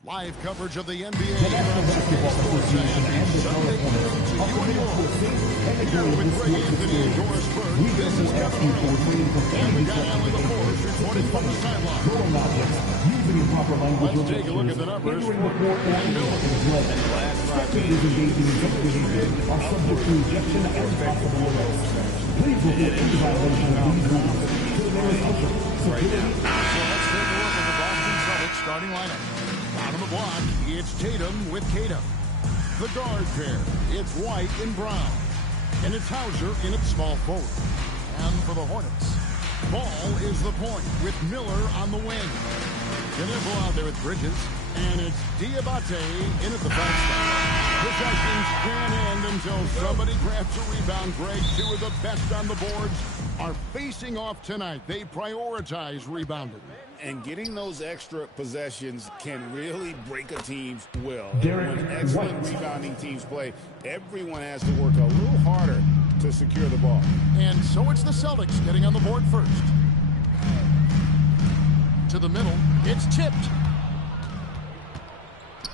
Live coverage of the NBA from Celtics Sports and Sunday evening to you and yours. Here with Greg Anthony and Doris Burke, this is Kevin Arnold. And we got Allie LaForce reporting from the sideline. Let's take a look at the numbers for FanDuel. Spectators engaging in such behavior are subject to ejection and possible arrest. Please report any violation of these rules to the nearest usher. Security. So let's take a look at the Boston Celtics starting lineup. Down on the block, it's Tatum with Tatum. The guard pair, it's White and Brown. And it's Hauser in its small forward. And for the Hornets, Ball is the point with Miller on the wing. Knueppel out there with Bridges. And it's Diabate in at the backstop. Possessions can end until somebody grabs a rebound. Greg, two of the best on the boards are facing off tonight. They prioritize rebounding. And getting those extra possessions can really break a team's will. Derek When excellent rebounding teams play, everyone has to work a little harder to secure the ball. And so it's the Celtics getting on the board first. To the middle, it's tipped.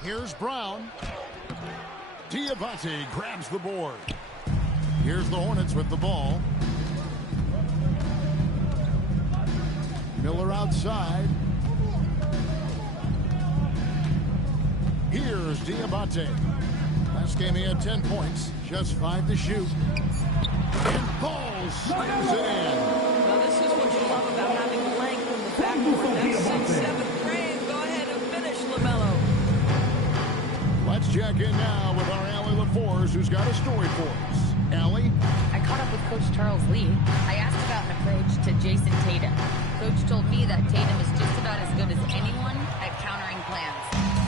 Here's Brown. Diabate grabs the board. Here's the Hornets with the ball. Miller outside. Here's Diabate. Last game he had 10 points, just 5 to shoot. And Ball slams it in. Well, this is what you love about having length in the backcourt. That's 6-7 frame. Go ahead and finish, LaMelo. Let's check in now with our Allie LaForce, who's got a story for us. Allie? I caught up with Coach Charles Lee. I asked about an approach to Jayson Tatum. Coach told me that Tatum is just about as good as anyone at countering plans.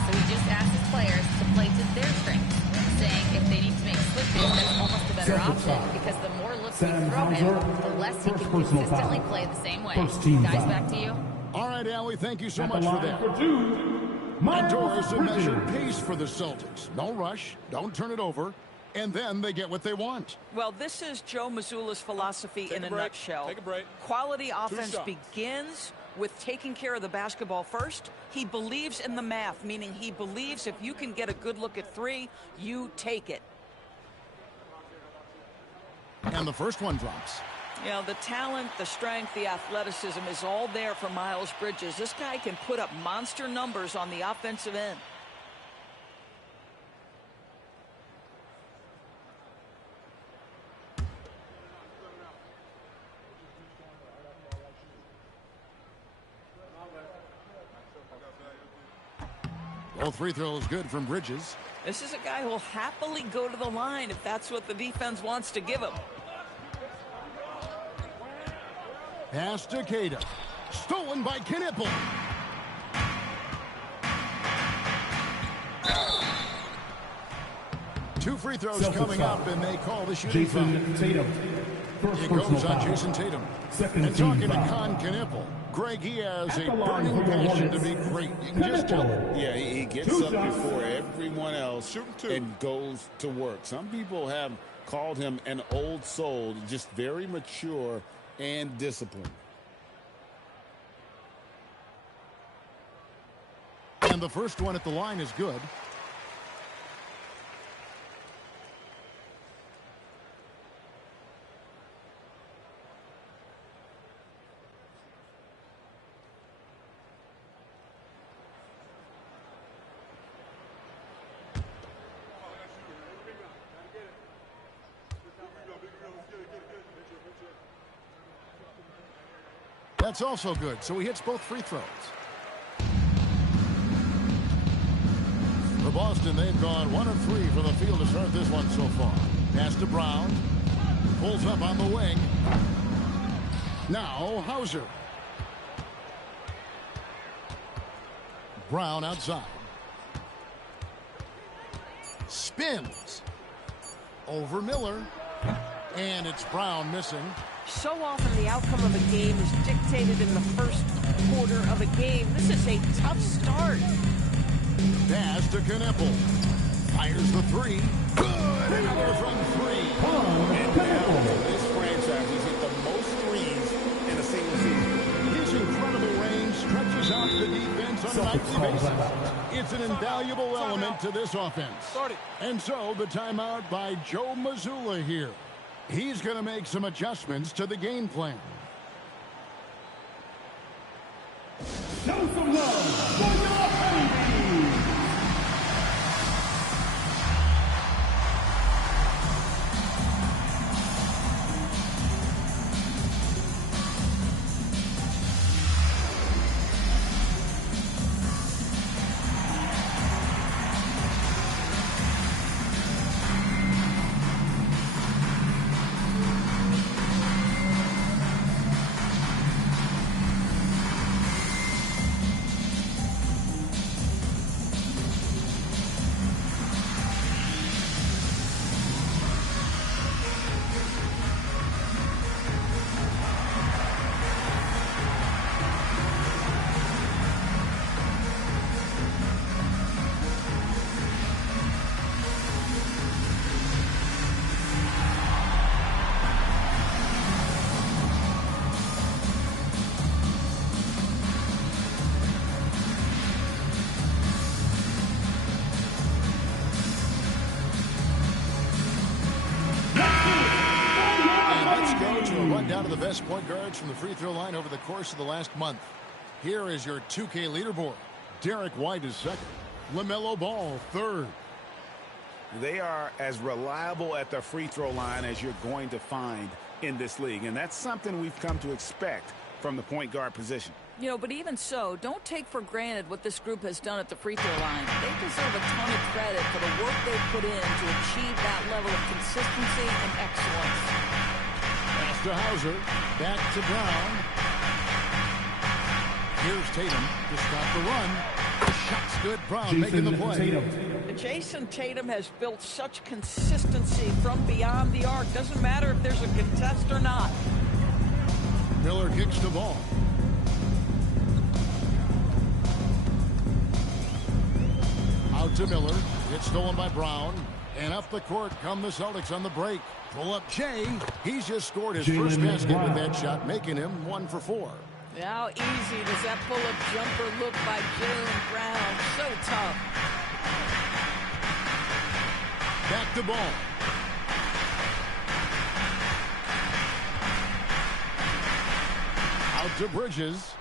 So he just asked his players to play to their strengths, saying if they need to make switches, that's almost a better option because the more looks we throw him, the less he can consistently play the same way. Guys, back to you. All right, Allie, thank you so much for that. And Doris, a measured pace for the Celtics. No rush, don't turn it over, and then they get what they want. Well, this is Joe Mazzulla's philosophy in a nutshell. Take a break. Quality offense begins with taking care of the basketball first. He believes in the math, meaning he believes if you can get a good look at three, you take it. And the first one drops. You know, the talent, the strength, the athleticism is all there for Miles Bridges. This guy can put up monster numbers on the offensive end. Both free throws good from Bridges. This is a guy who will happily go to the line if that's what the defense wants to give him. Pass to Tatum. Stolen by Knueppel. Two free throws coming up, and they call the shooting foul. Jayson Tatum. First It personal goes on foul. Jayson Tatum. Second And team talking to foul. Kon Knueppel, Greg, he has a At the line burning for the passion to Hornets. be great. You can just tell it. Yeah, he gets Two up shots. before everyone else and goes to work. Some people have called him an old soul, just very mature and disciplined. And the first one at the line is good. That's also good, so he hits both free throws. For Boston, they've gone 1 of 3 from the field to start this one so far. Pass to Brown. Pulls up on the wing. Now Hauser. Brown outside. Spins. Over Miller. And it's Brown missing. So often the outcome of a game is dictated in the first quarter of a game. This is a tough start. Pass to Knueppel. Fires the three. Good. Another from 3. And now this franchise has hit the most threes in a single season. His incredible range stretches out the defense on a nightly basis. It's an invaluable element to this offense. And so the timeout by Joe Mazzulla here. He's going to make some adjustments to the game plan. Show some love for your baby. Down to the best point guards from the free throw line over the course of the last month. Here is your 2K leaderboard. Derek White is second. LaMelo Ball third. They are as reliable at the free throw line as you're going to find in this league, and that's something we've come to expect from the point guard position. You know, but even so, don't take for granted what this group has done at the free throw line. They deserve a ton of credit for the work they've put in to achieve that level of consistency and excellence. Pass to Hauser. Back to Brown. Here's Tatum to stop the run. The shot's good. Brown making the play. Jayson Tatum has built such consistency from beyond the arc. Doesn't matter if there's a contest or not. Miller kicks the ball. Out to Miller. It's stolen by Brown. And up the court come the Celtics on the break. Pull up Jay. He's just scored his first basket with that shot, making him 1 for 4. How easy does that pull-up jumper look by Jaylen Brown? So tough. Back to ball. Out to Bridges.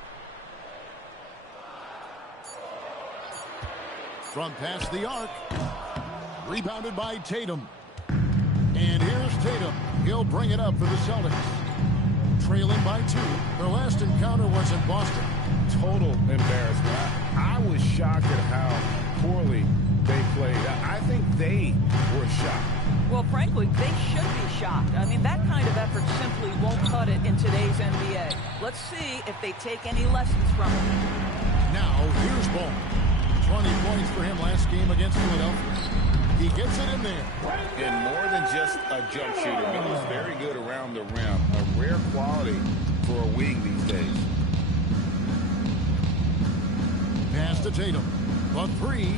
From past the arc. Rebounded by Tatum. And here's Tatum. He'll bring it up for the Celtics. Trailing by 2. Their last encounter was in Boston. Total embarrassment. I was shocked at how poorly they played. I think they were shocked. Well, frankly, they should be shocked. I mean, that kind of effort simply won't cut it in today's NBA. Let's see if they take any lessons from it. Now, here's Ball. 20 points for him last game against Philadelphia. He gets it in there. And more than just a jump shooter, but he's very good around the rim. A rare quality for a wing these days. Pass to Tatum. A 3.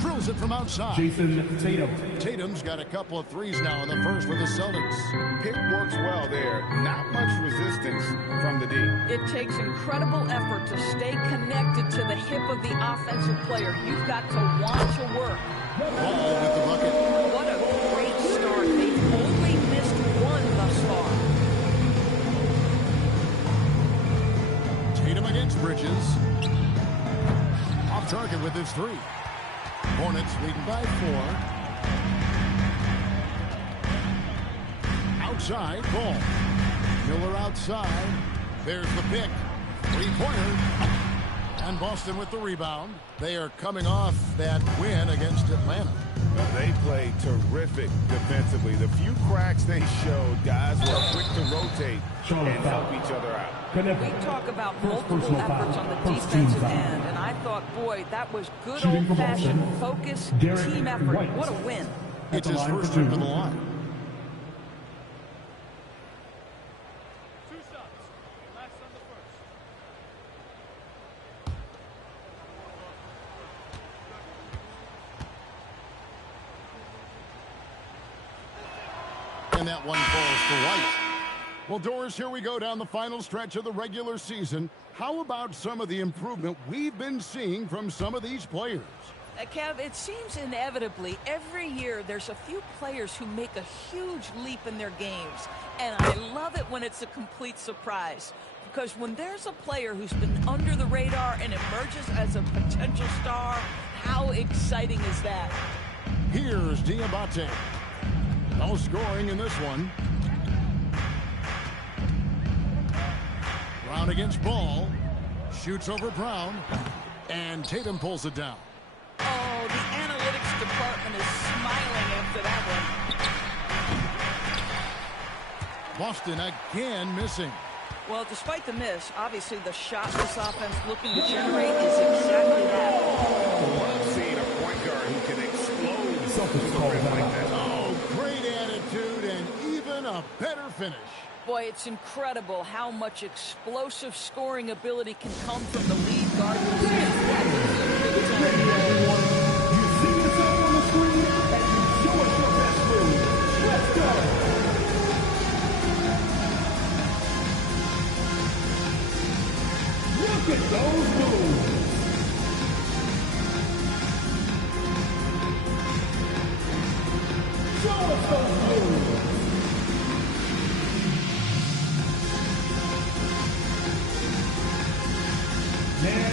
Drills it from outside. Jayson Tatum. Tatum's got a couple of threes now in the first for the Celtics. Pick works well there. Not much resistance from the D. It takes incredible effort to stay connected to the hip of the offensive player. You've got to want to work. Ball with the bucket. What a great start. They've only missed one thus far. Tatum against Bridges. Off target with his 3. Hornets leading by 4. Outside, Ball. Miller outside. There's the pick. 3-pointer. And Boston with the rebound. They are coming off that win against Atlanta. They played terrific defensively. The few cracks they showed, guys were quick to rotate and help each other out. We talk about multiple efforts on the defensive end, and I thought, boy, that was good old-fashioned focus, team effort. What a win. It's his first trip to the line. And that one falls for White. Well, Doris, here we go down the final stretch of the regular season. How about some of the improvement we've been seeing from some of these players? Kev, it seems inevitably every year there's a few players who make a huge leap in their games. And I love it when it's a complete surprise. Because when there's a player who's been under the radar and emerges as a potential star, how exciting is that? Here's Diabate. No scoring in this one. Brown against Ball. Shoots over Brown. And Tatum pulls it down. Oh, the analytics department is smiling after that one. Boston again missing. Well, despite the miss, obviously the shot this offense looking to generate is exactly that. Love seeing a point guard who can explode Celtics call like that. that. Oh, great attitude and even a better finish. Boy, it's incredible how much explosive scoring ability can come from the lead guard who stands back and Everyone, you see yourself on the screen and you show us your best move. Let's go. Look at those moves. Show us those moves. Man.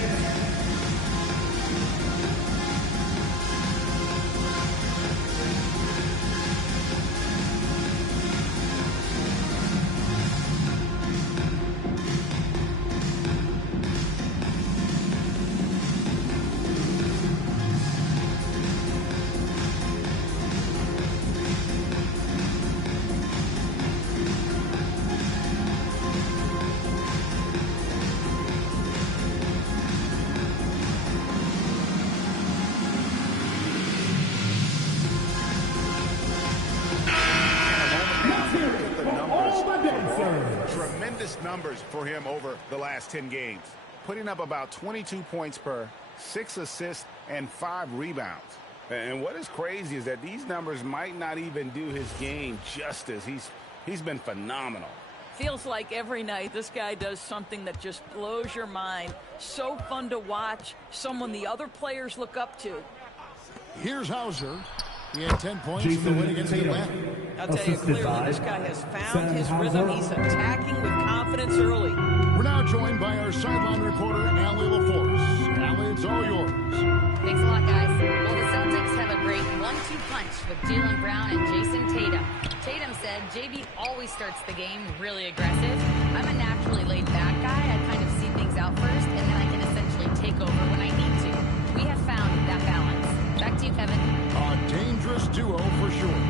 Tremendous numbers for him over the last 10 games, putting up about 22 points per, 6 assists, and 5 rebounds. And what is crazy is that these numbers might not even do his game justice. He's been phenomenal. Feels like every night this guy does something that just blows your mind. So fun to watch, someone the other players look up to. Here's Hauser. He had 10 points in the win against Atlanta. I'll tell you clearly, this guy has found his rhythm. He's attacking with confidence early. We're now joined by our sideline reporter, Allie LaForce. Allie, it's all yours. Thanks a lot, guys. Well, the Celtics have a great 1-2 punch with Jaylen Brown and Jayson Tatum. Tatum said JB always starts the game really aggressive. I'm a naturally laid-back guy. I kind of see things out first, and then I can essentially take over when I need to. We have found that balance. Back to you, Kevin. A dangerous duo for sure.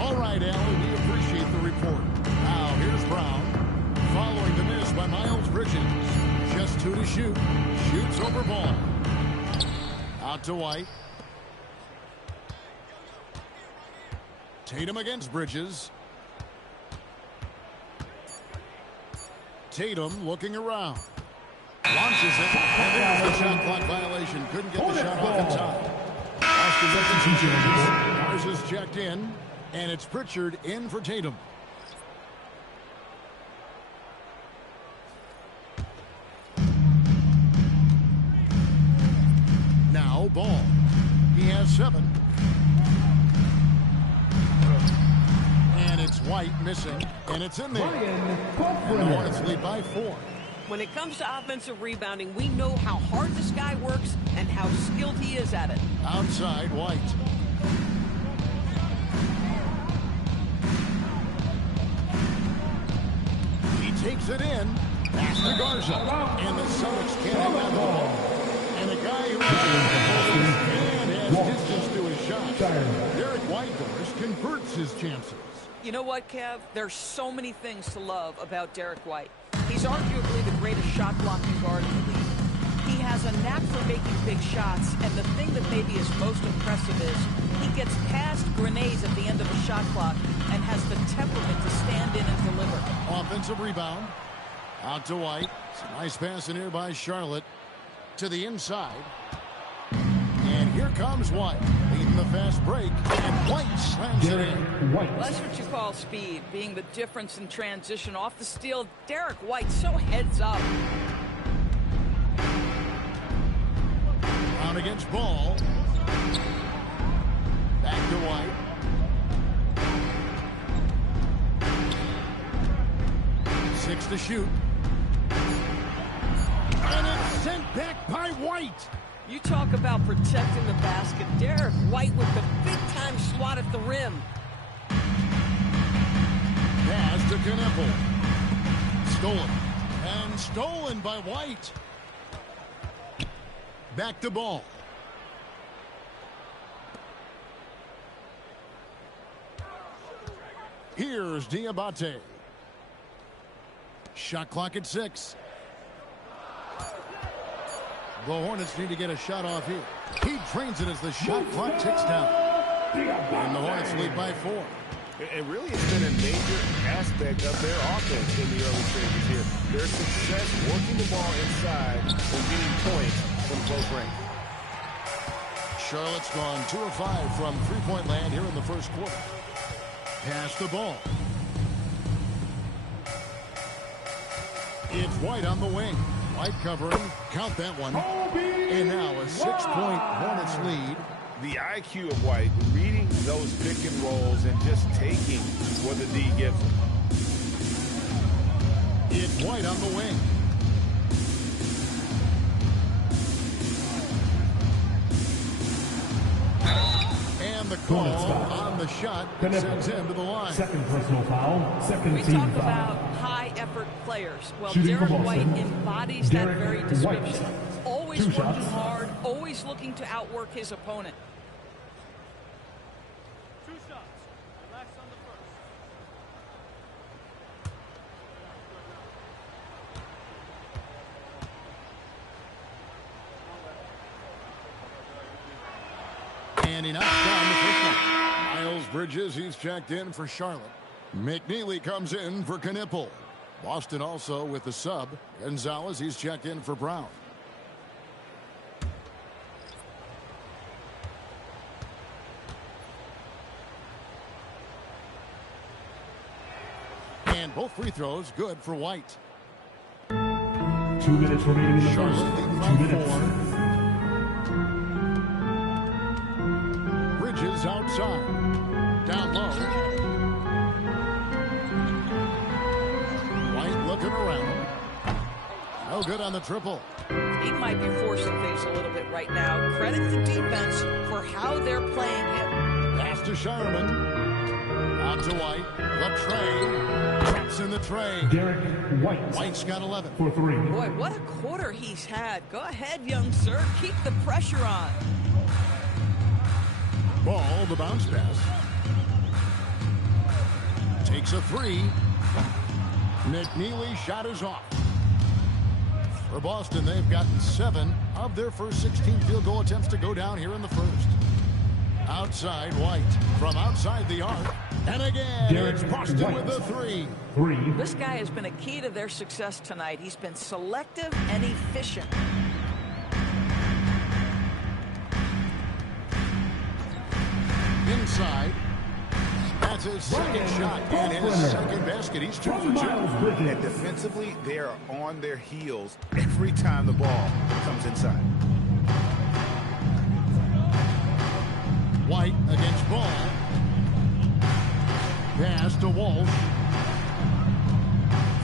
All right, Allie, we appreciate the report. Now, here's Brown. Following the miss by Miles Bridges. Just 2 to shoot. Shoots over Ball. Out to White. Tatum against Bridges. Tatum looking around. Launches it. And there's the shot clock violation. Couldn't get the shot off in time. Ours is checked in, and it's Pritchard in for Tatum. Now Ball. He has 7. And it's White missing, and it's in there. And the Hornets lead by 4. When it comes to offensive rebounding, we know how hard this guy works and how skilled he is at it. Outside, White. He takes it in. Pass to Garza. And the Celtics can't hang on the ball. And a guy who has distance to his shot. Derek White, Doris, converts his chances. You know what, Kev? There's so many things to love about Derek White. He's arguably the greatest shot-blocking guard in the league. He has a knack for making big shots, and the thing that maybe is most impressive is he gets past grenades at the end of a shot clock and has the temperament to stand in and deliver. Offensive rebound. Out to White. It's a nice pass in here by Charlotte. To the inside. And here comes White. He the fast break, and White slams it Derek in. White. Well, that's what you call speed, being the difference in transition. Off the steal, Derek White so heads up. Brown against Ball. Back to White. 6 to shoot. And it's sent back by White. You talk about protecting the basket. Derek White with the big-time swat at the rim. Pass to Kon Knueppel. Stolen. And stolen by White. Back to Ball. Here's Diabate. Shot clock at 6. The Hornets need to get a shot off here. He drains it as the shot clock ticks down. And the Hornets lead by 4. It really has been a major aspect of their offense in the early stages here. Their success working the ball inside and getting points from close range. Charlotte's gone 2 of 5 from three-point land here in the first quarter. Pass the ball. It's White on the wing. White covering. Count that one. And now a 6-point Hornets lead. The IQ of White, reading those pick and rolls and just taking what the D gives him. It's White on the wing. And the call on the shot sends him to the line. Second personal foul. Second We team talk foul. about high-effort players. Well, Shooting Derek for White Boston. embodies Derek that very White. description. Always 2 working shots. hard, always looking to outwork his opponent. 2 shots. Relax on the first. And he knocks down the first one. Miles Bridges, he's checked in for Charlotte. McNeely comes in for Kon Knueppel. Boston also with the sub. Gonzalez, he's checked in for Brown. And both free throws good for White. 2 minutes remaining in the Charlotte first. leading 2 by minutes. 4. Bridges outside. Down low. White looking around. No good on the triple. He might be forcing things a little bit right now. Credit the defense for how they're playing him. Pass to Sherman. Out to White. The tray. Traps in the tray. Derek White. White's got 11. For 3. Boy, what a quarter he's had. Go ahead, young sir. Keep the pressure on. Ball, the bounce pass. Takes a 3. McNeely shot is off. For Boston, they've gotten 7 of their first 16 field goal attempts to go down here in the first. Outside White from outside the arc. And again, Derek it's Boston White. with the 3. 3. This guy has been a key to their success tonight. He's been selective and efficient. Inside. That's his second shot and his second basket. He's 2 for 2. And defensively, they are on their heels every time the ball comes inside. White against Ball. Pass to Walsh.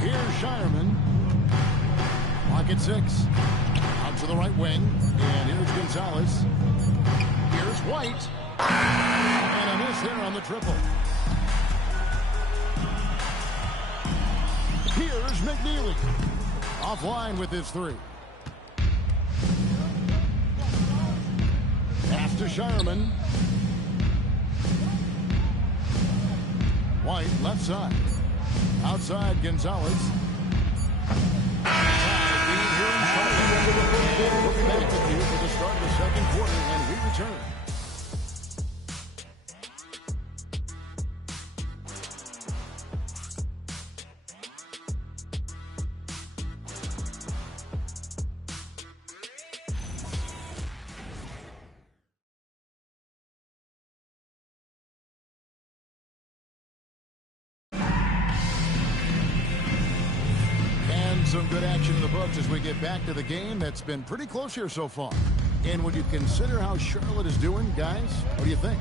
Here's Shireman. Clock at 6. Out to the right wing. And here's Gonzalez. Here's White. And a miss here on the triple. Here's McNeely. Offline with his 3. Pass to Shireman. White left side. Outside Gonzalez. Tied lead here in Charlotte. We'll be back with you for the start of the second quarter when we return. Some good action in the books as we get back to the game that's been pretty close here so far. And when you consider how Charlotte is doing, guys, what do you think?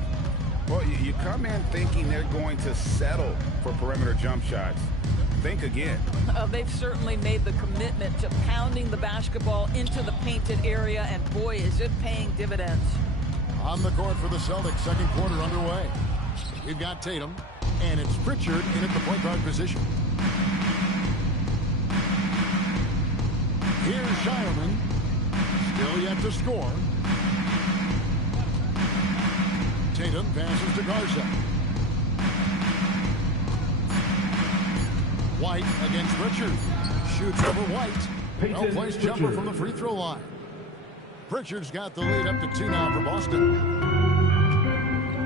Well, you come in thinking they're going to settle for perimeter jump shots. Think again. They've certainly made the commitment to pounding the basketball into the painted area, and boy, is it paying dividends. On the court for the Celtics, second quarter underway. We've got Tatum, and it's Pritchard in at the point guard position. Here's Shireman, still yet to score. Tatum passes to Garza. White against Pritchard. Shoots over White. Well-placed jumper from the free throw line. Pritchard's got the lead up to 2 now for Boston.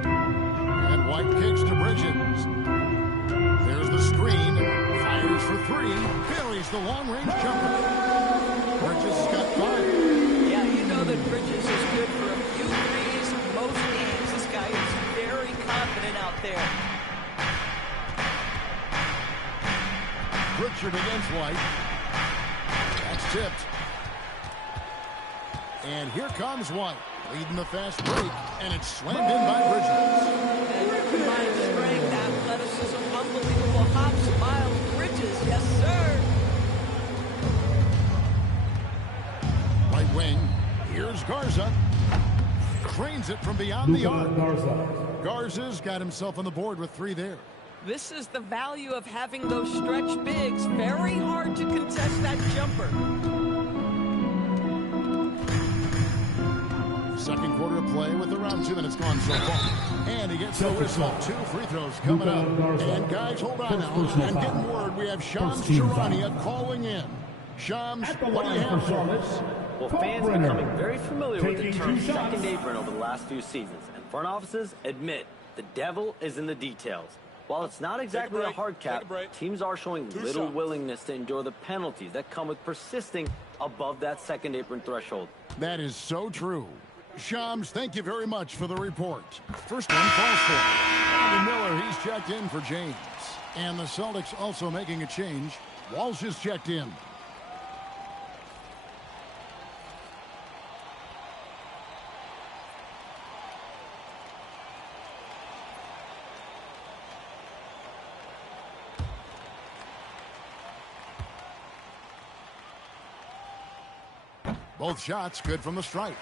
And White kicks to Bridges. There's the screen. Fires for 3. Buries the long-range jumper. Bridges has got 5. Yeah, you know that Bridges is good for a few threes most games. This guy is very confident out there. Pritchard against White. That's tipped. And here comes White, leading the fast break, and it's slammed in by Bridges. And combined strength, athleticism, unbelievable hops, Miles Bridges, yes sir. Right wing, here's Garza. Cranes it from beyond the arc. Garza's got himself on the board with 3 there. This is the value of having those stretch bigs. Very hard to contest that jumper. Second quarter of play with around 2 minutes gone so far. And he gets the whistle. 2 free throws coming up. And guys, hold on now. I'm getting word we have Shams Charania calling in. Shams, what do you have for us? Well, fans are becoming very familiar with the term second apron over the last few seasons. And front offices admit the devil is in the details. While it's not exactly a hard cap, teams are showing little willingness to endure the penalties that come with persisting above that second apron threshold. That is so true. Shams, thank you very much for the report. First one falls for Andy Miller. He's checked in for James. And the Celtics also making a change. Walsh is checked in. Both shots good from the stripe.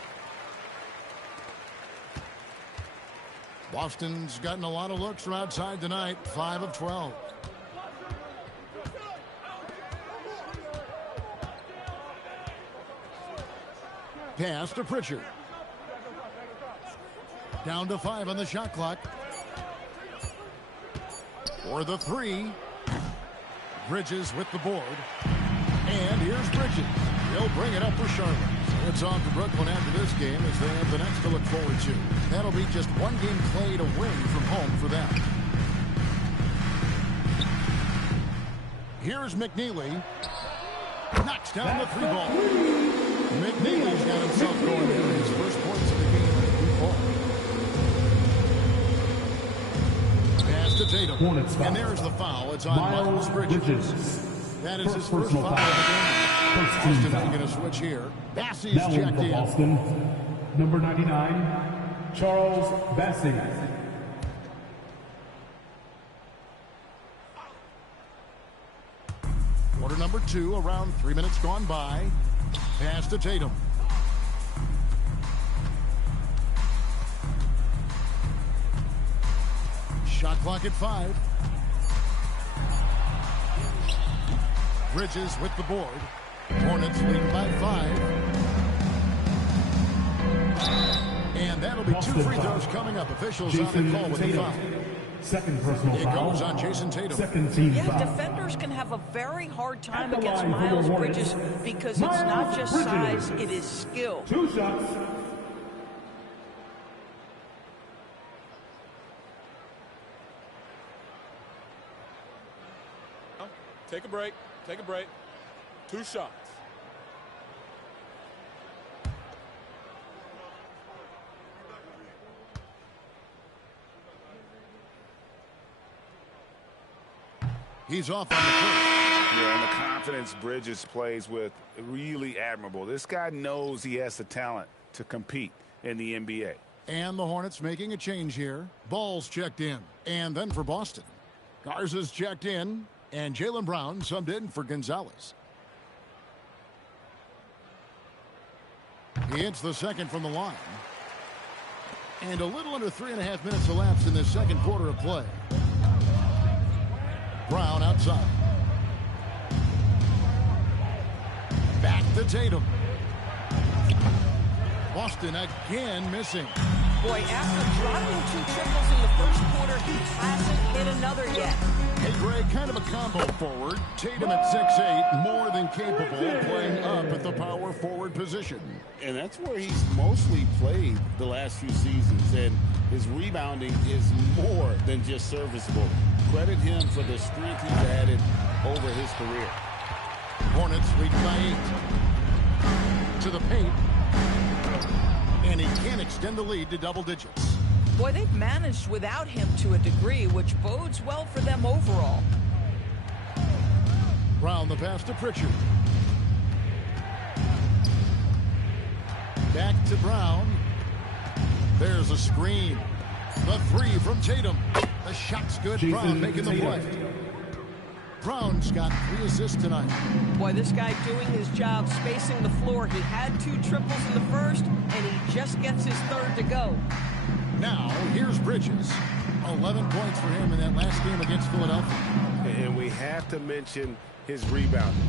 Boston's gotten a lot of looks from outside tonight. 5 of 12. Pass to Pritchard. Down to 5 on the shot clock. For the 3. Bridges with the board. And here's Bridges. He'll bring it up for Charlotte. It's on to Brooklyn after this game as they have the next to look forward to. That'll be just 1 game played away from home for them. Here's McNeely. Knocks down the 3-ball. McNeely's got himself going for his first points of the game. Pass to Tatum. And there's the foul. It's on Miles Bridges. That is his first foul of the game. Boston making a switch here. Bassey's checked in. Boston, number 99, Charles Bassey. Quarter number 2, around 3 minutes gone by. Pass to Tatum. Shot clock at 5. Bridges with the board. Hornets leading by 5. And that'll be 2 free throws coming up. Officials on the call with the foul. Second personal foul. It goes on Jayson Tatum. Second team foul. Defenders can have a very hard time against Miles Bridges because it's not just size, it is skill. 2 shots. Take a break. Take a break. 2 shots. He's off on the first. Yeah, and the confidence Bridges plays with, really admirable. This guy knows he has the talent to compete in the NBA. And the Hornets making a change here. Ball's checked in. And then for Boston, Garza's checked in. And Jaylen Brown subbed in for Gonzalez. He hits the second from the line. And a little under 3.5 minutes elapsed in this second quarter of play. Brown outside. Back to Tatum. Boston again missing. Boy, after dropping 2 triples in the first quarter, he hasn't hit another yet. Hey, Greg, kind of a combo forward. Tatum at 6'8", more than capable of playing up at the power forward position. And that's where he's mostly played the last few seasons. And his rebounding is more than just serviceable. Credit him for the strength he's added over his career. Hornets lead by 8. To the paint. And he can extend the lead to double digits. Boy, they've managed without him to a degree, which bodes well for them overall. Brown the pass to Pritchard. Back to Brown. There's a screen. The 3 from Tatum. The shot's good. Jayson Brown making the Tatum. play. Brown's got 3 assists tonight. Boy, this guy doing his job, spacing the floor. He had 2 triples in the first, and he just gets his third to go. Now, here's Bridges. 11 points for him in that last game against Philadelphia. And we have to mention his rebounding.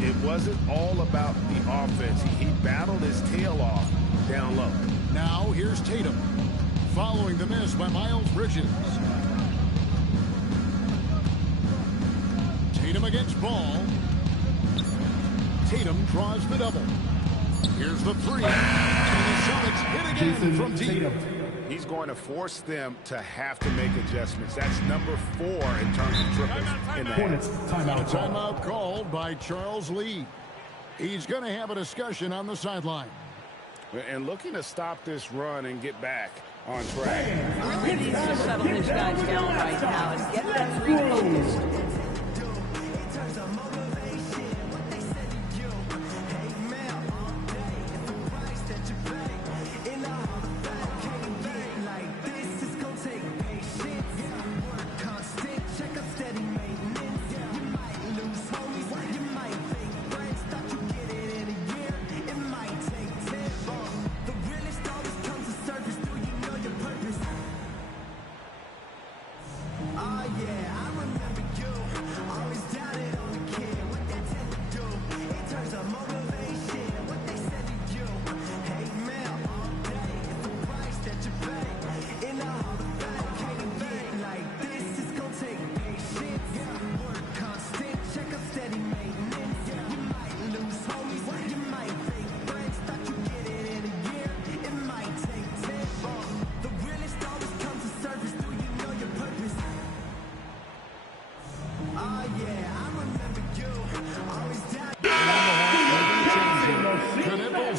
It wasn't all about the offense. He battled his tail off down low. Now, here's Tatum. Following the miss by Miles Bridges. Tatum against Ball. Tatum draws the double. Here's the 3. And the Celtics hit again Jayson from deep. Tatum. He's going to force them to have to make adjustments. That's number 4 in terms of triples in the Hornets half. timeout. Timeout called by Charles Lee. He's going to have a discussion on the sideline. And looking to stop this run and get back on track. Really needs to settle his guys down right now and get them refocused.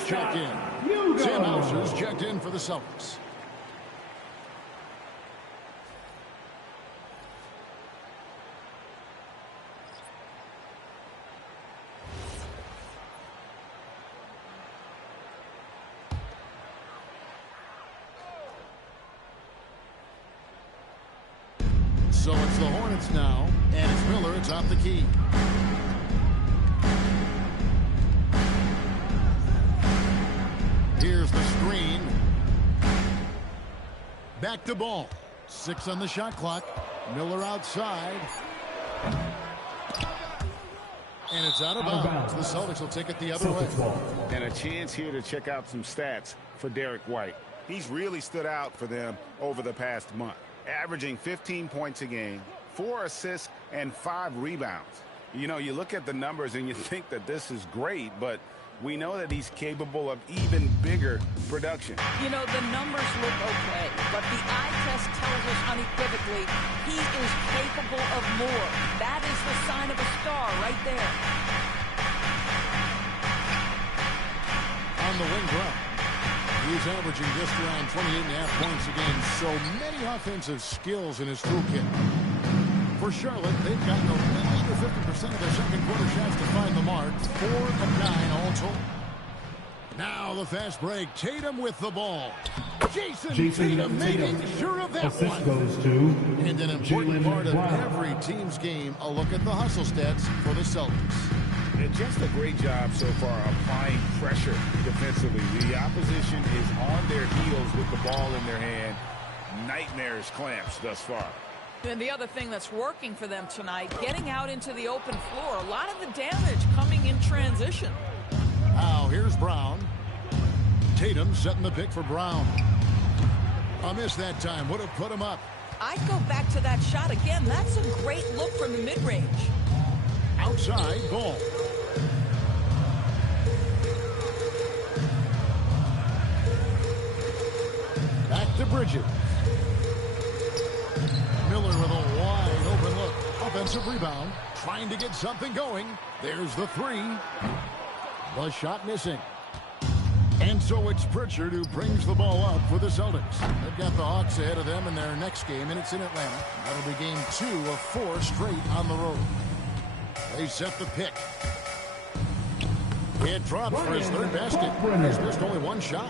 Checked in. Tim Houser's checked in for the Celtics. So it's the Hornets now, and it's Miller atop the key. Here's the screen. Back to Ball. 6 on the shot clock. Miller outside. And it's out of bounds. The Celtics will take it the other way. And a chance here to check out some stats for Derek White. He's really stood out for them over the past month, averaging 15 points a game, 4 assists, and 5 rebounds. You know, you look at the numbers and you think that this is great, but we know that he's capable of even bigger production. You know, the numbers look okay, but the eye test tells us unequivocally he is capable of more. That is the sign of a star right there. On the wing Brown. He's averaging just around 28.5 points a game. So many offensive skills in his toolkit. For Charlotte, they've got no under 50% of their second quarter shots to find the mark. 4 of 9 all told. Now the fast break. Tatum with the ball. Jayson Tatum making sure of that Assist one. goes to And an important part of Brown. every team's game, a look at the hustle stats for the Celtics. And just a great job so far applying pressure defensively. The opposition is on their heels with the ball in their hand. Nightmares clamps thus far. And the other thing that's working for them tonight, getting out into the open floor. A lot of the damage coming in transition. Now here's Brown. Tatum setting the pick for Brown. A miss that time. Would have put him up. I'd go back to that shot again. That's a great look from the mid-range. Outside ball. Back to Bridges. Miller with a wide open look. Offensive rebound. Trying to get something going. There's the three. The shot missing. And so it's Pritchard who brings the ball up for the Celtics. They've got the Hawks ahead of them in their next game, and it's in Atlanta. That'll be game 2 of 4 straight on the road. They set the pick. It drops for his third basket. He's missed only one shot.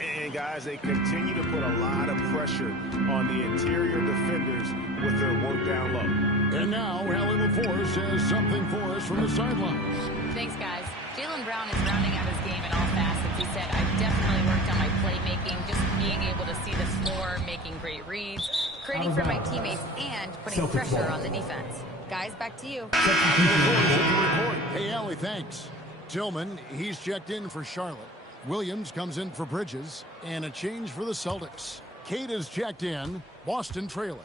And guys, they continue to put a lot of pressure on the interior defenders with their work down low. And now Allie LaForce has something for us from the sidelines. Thanks, guys. Jaylen Brown is rounding out his game in all facets. He said, I've definitely worked on my playmaking, just being able to see the floor, making great reads, creating for my teammates, and putting pressure on the defense. Guys, back to you. Hey, Allie, thanks. Tillman, he's checked in for Charlotte. Williams comes in for Bridges, and a change for the Celtics. Kate is checked in. Boston trailing.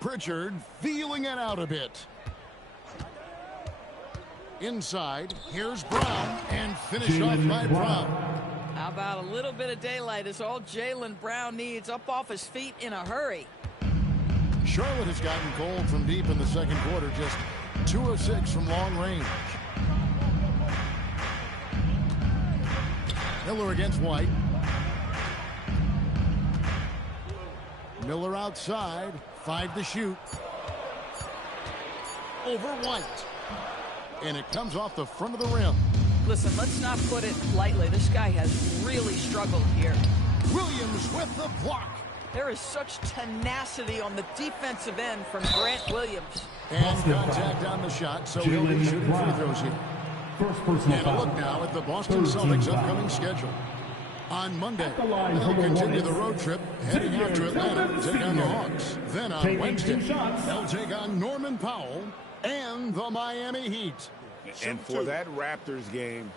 Pritchard feeling it out a bit. Inside, here's Brown, and finish off by Brown. How about a little bit of daylight is all Jaylen Brown needs, up off his feet in a hurry. Charlotte has gotten cold from deep in the second quarter, just 2 of 6 from long range. Miller against White. Miller outside, 5 to shoot. Over White. And it comes off the front of the rim. Listen, let's not put it lightly. This guy has really struggled here. Williams with the block. There is such tenacity on the defensive end from Grant Williams. And contact on the shot, so he'll be shooting free throws here. First personal And a look now at the Boston Celtics' upcoming schedule. On Monday, they'll continue the road trip, heading out to Atlanta to take on the Hawks. Then on Wednesday, they'll take on Norman Powell and the Miami Heat. And for that Raptors game,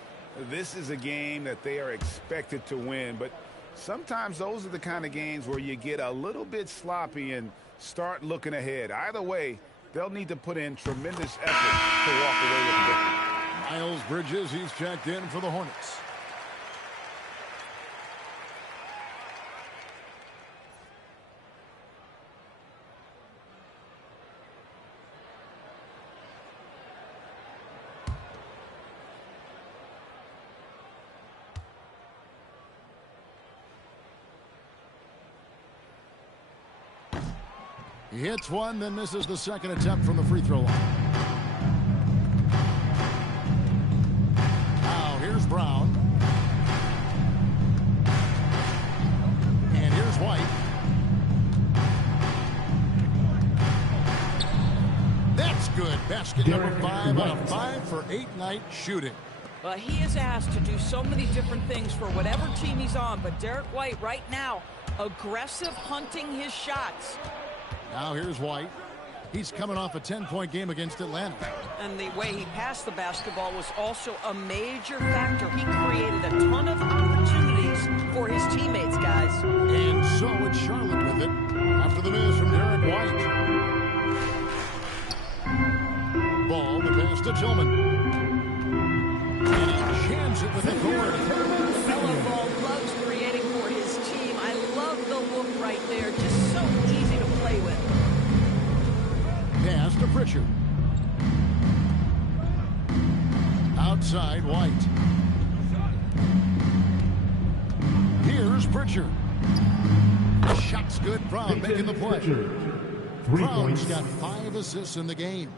this is a game that they are expected to win. But sometimes those are the kind of games where you get a little bit sloppy and start looking ahead. Either way, they'll need to put in tremendous effort to walk away with the victory. Miles Bridges, he's checked in for the Hornets. He hits one, then misses the second attempt from the free throw line. Now here's Brown. And here's White. That's good. Basket number 5 out of 5 for 8-night shooting. But he is asked to do so many different things for whatever team he's on. But Derek White right now, aggressive hunting his shots. Now here's White. He's coming off a 10-point game against Atlanta. And the way he passed the basketball was also a major factor. He created a ton of opportunities for his teammates, guys. And so it's Charlotte with it after the miss from Derek White. Ball, the pass to Tillman. And he jams it with the cord. Melo Ball loves creating for his team. I love the look right there. Just so easy to play with. Pass to Pritchard. Outside, White. Here's Pritchard. Shot's good. Brown making the play. 3 Brown's points. got 5 assists in the game.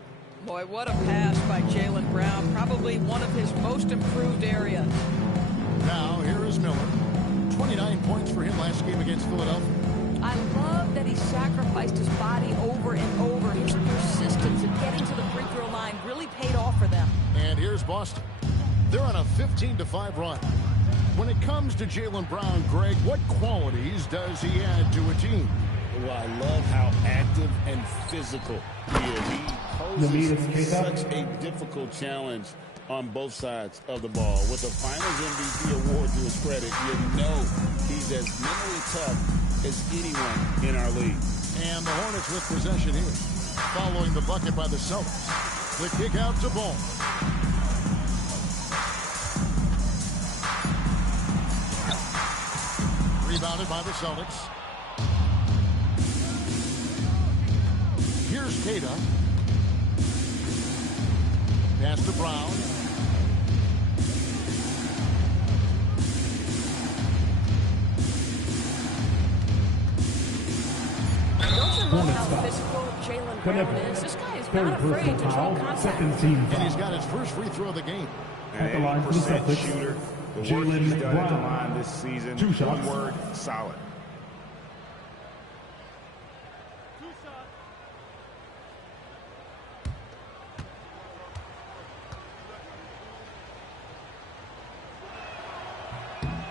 Boy, what a pass by Jaylen Brown. Probably one of his most improved areas. Now, here is Miller. 29 points for him last game against Philadelphia. I love that he sacrificed his body over and over. His persistence in getting to the free throw line really paid off for them. And here's Boston. They're on a 15-5 run. When it comes to Jaylen Brown, Greg, what qualities does he add to a team? Well, I love how active and physical he is. He poses such a difficult challenge on both sides of the ball. With the Finals MVP award to his credit, you know he's as mentally tough as anyone in our league. And the Hornets with possession here. Following the bucket by the Celtics. The kick out to Ball. Rebounded by the Celtics. Here's Tatum. Pass to Brown. Don't you love how physical Jaylen Brown is? This guy is not afraid to draw contact. Second team And foul. he's got his first free throw of the game. At the line for the 80% Celtics, shooter. The work Jaylen he's done at the Brown. line this season. 2 shots. One word, solid.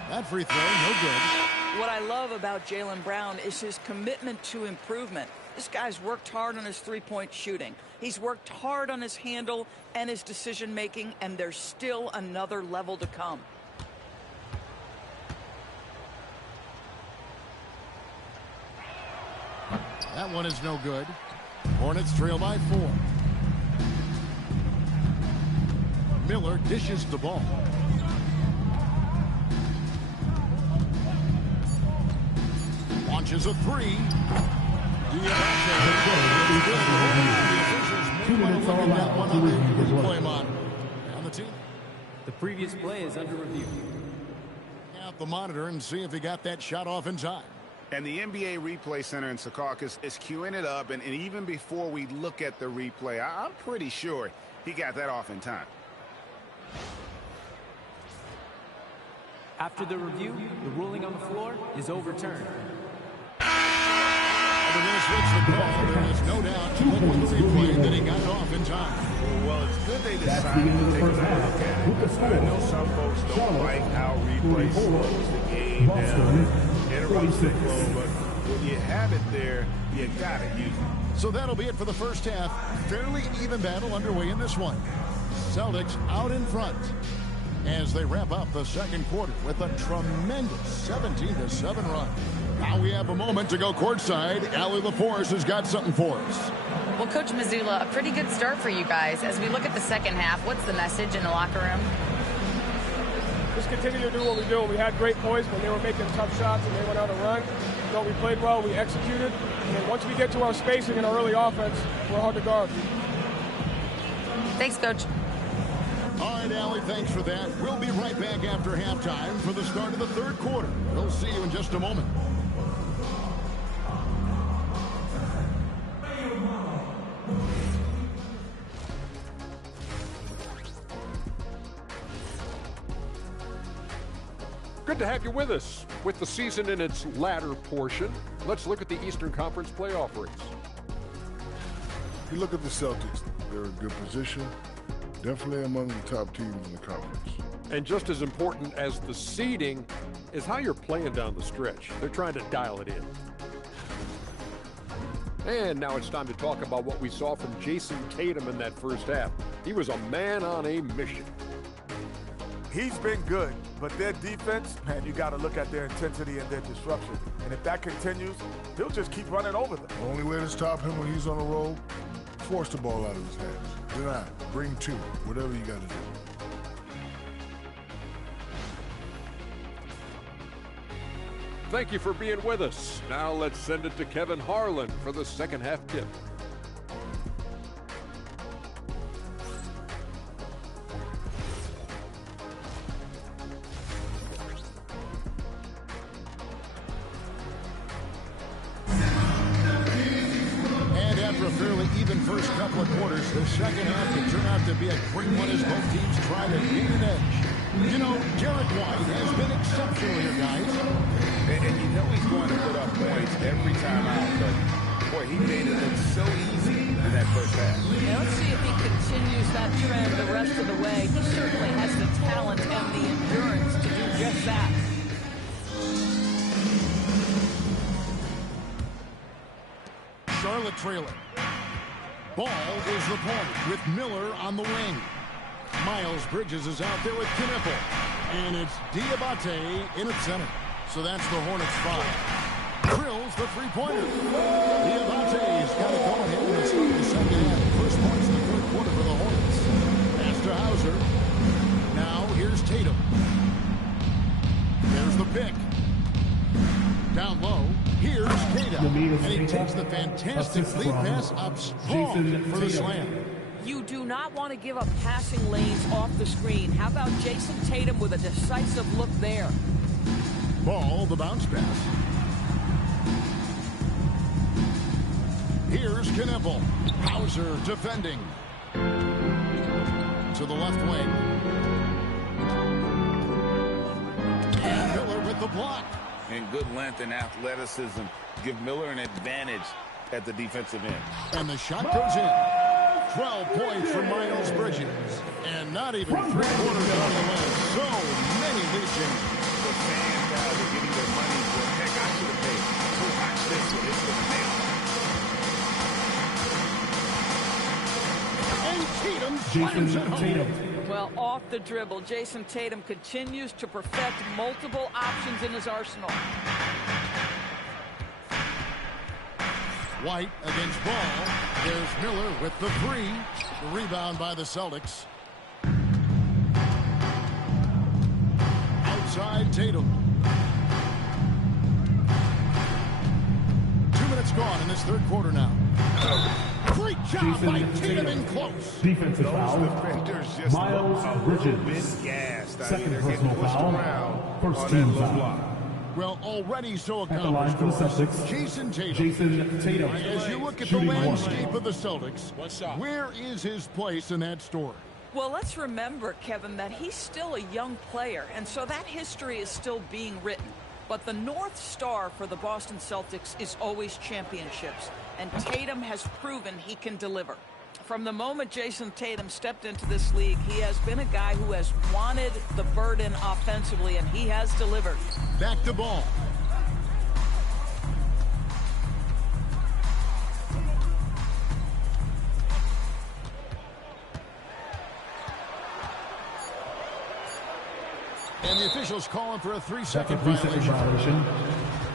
That free throw, no good. What I love about Jaylen Brown is his commitment to improvement. This guy's worked hard on his three-point shooting. He's worked hard on his handle and his decision-making, and there's still another level to come. That one is no good. Hornets trail by 4. Miller dishes the ball. Launches a 3. 2 minutes are allowed to review the play. On the team. The previous play is under review. Out the monitor and see if he got that shot off in time. And the NBA Replay Center in Secaucus is queuing it up, and even before we look at the replay, I'm pretty sure he got that off in time. After the review, the ruling on the floor is overturned. They're going to switch the call. There is no doubt with the replay that he got it off in time. Well, it's good they That's decided the end of to the take a first look half. at With the it. score, I know some folks don't Charlotte, like how replay 44, slows the game Boston, down, interrupts the 46. flow, but when you have it there, you got to use it. So that'll be it for the first half. Fairly even battle underway in this one. Celtics out in front as they wrap up the second quarter with a tremendous 17-7 run. Now we have a moment to go courtside. Allie LaForce has got something for us. Well, Coach Mazzulla, a pretty good start for you guys. As we look at the second half, what's the message in the locker room? Just continue to do what we do. We had great points when they were making tough shots and they went on a run. So we played well, we executed. And then once we get to our spacing and our early offense, we're hard to guard. Thanks, Coach. All right, Allie, thanks for that. We'll be right back after halftime for the start of the third quarter. We'll see you in just a moment. Good to have you with us. With the season in its latter portion, let's look at the Eastern Conference playoff race. You look at the Celtics, they're in a good position, definitely among the top teams in the conference. And just as important as the seeding is how you're playing down the stretch. They're trying to dial it in. And now it's time to talk about what we saw from Jayson Tatum in that first half. He was a man on a mission. He's been good, but their defense, man, you got to look at their intensity and their disruption. And if that continues, he'll just keep running over them. The only way to stop him when he's on a roll, force the ball out of his hands. Deny, bring 2, whatever you got to do. Thank you for being with us. Now let's send it to Kevin Harlan for the second half tip. even first couple of quarters, the second half can turn out to be a great one as both teams try to gain an edge. You know, Derek White has been exceptional here, guys. And you know he's going to put up points every time out, but boy, he made it look so easy in that first half. Yeah, let's see if he continues that trend the rest of the way. He certainly has the talent and the endurance to do just that. Charlotte trailer. Ball is the point with Miller on the wing. Miles Bridges is out there with Knueppel. And it's Diabate in its center. So that's the Hornets 5. Drills the three-pointer. Diabate's got it going here in the start of the second half. First points in the third quarter for the Hornets. Pass to Hauser. Now here's Tatum. There's the pick. Down low. Here's Tatum. And he takes the fantastic lead pass up strong for the slam. You do not want to give up passing lanes off the screen. How about Jayson Tatum with a decisive look there? Ball, the bounce pass. Here's Knueppel. Hauser defending. To the left wing. And Miller with the block. And good length and athleticism give Miller an advantage at the defensive end. And the shot goes in. 12 points for Miles Bridges. And not even three-quarters on the way. So many lead changes. The fans guys are getting their money's worth. Heck, I should have paid. So watch this one. It's going to nail. And Tatum slams it home. Well, off the dribble, Jayson Tatum continues to perfect multiple options in his arsenal. White against Ball. There's Miller with the three. The rebound by the Celtics. Outside Tatum. 2 minutes gone in this third quarter now. Great job by Tatum in close. Defensive foul. Miles Bridges. Second personal foul. First team foul. Well, already so At the line accomplished for the for us. Celtics, Jayson Tatum. As you look at the Shooting landscape one. of the Celtics, where is his place in that story? Well, let's remember, Kevin, that he's still a young player, and so that history is still being written. But the North Star for the Boston Celtics is always championships, and Tatum has proven he can deliver. From the moment Jayson Tatum stepped into this league, he has been a guy who has wanted the burden offensively, and he has delivered. Back to Ball. And the officials calling for a 3-second violation.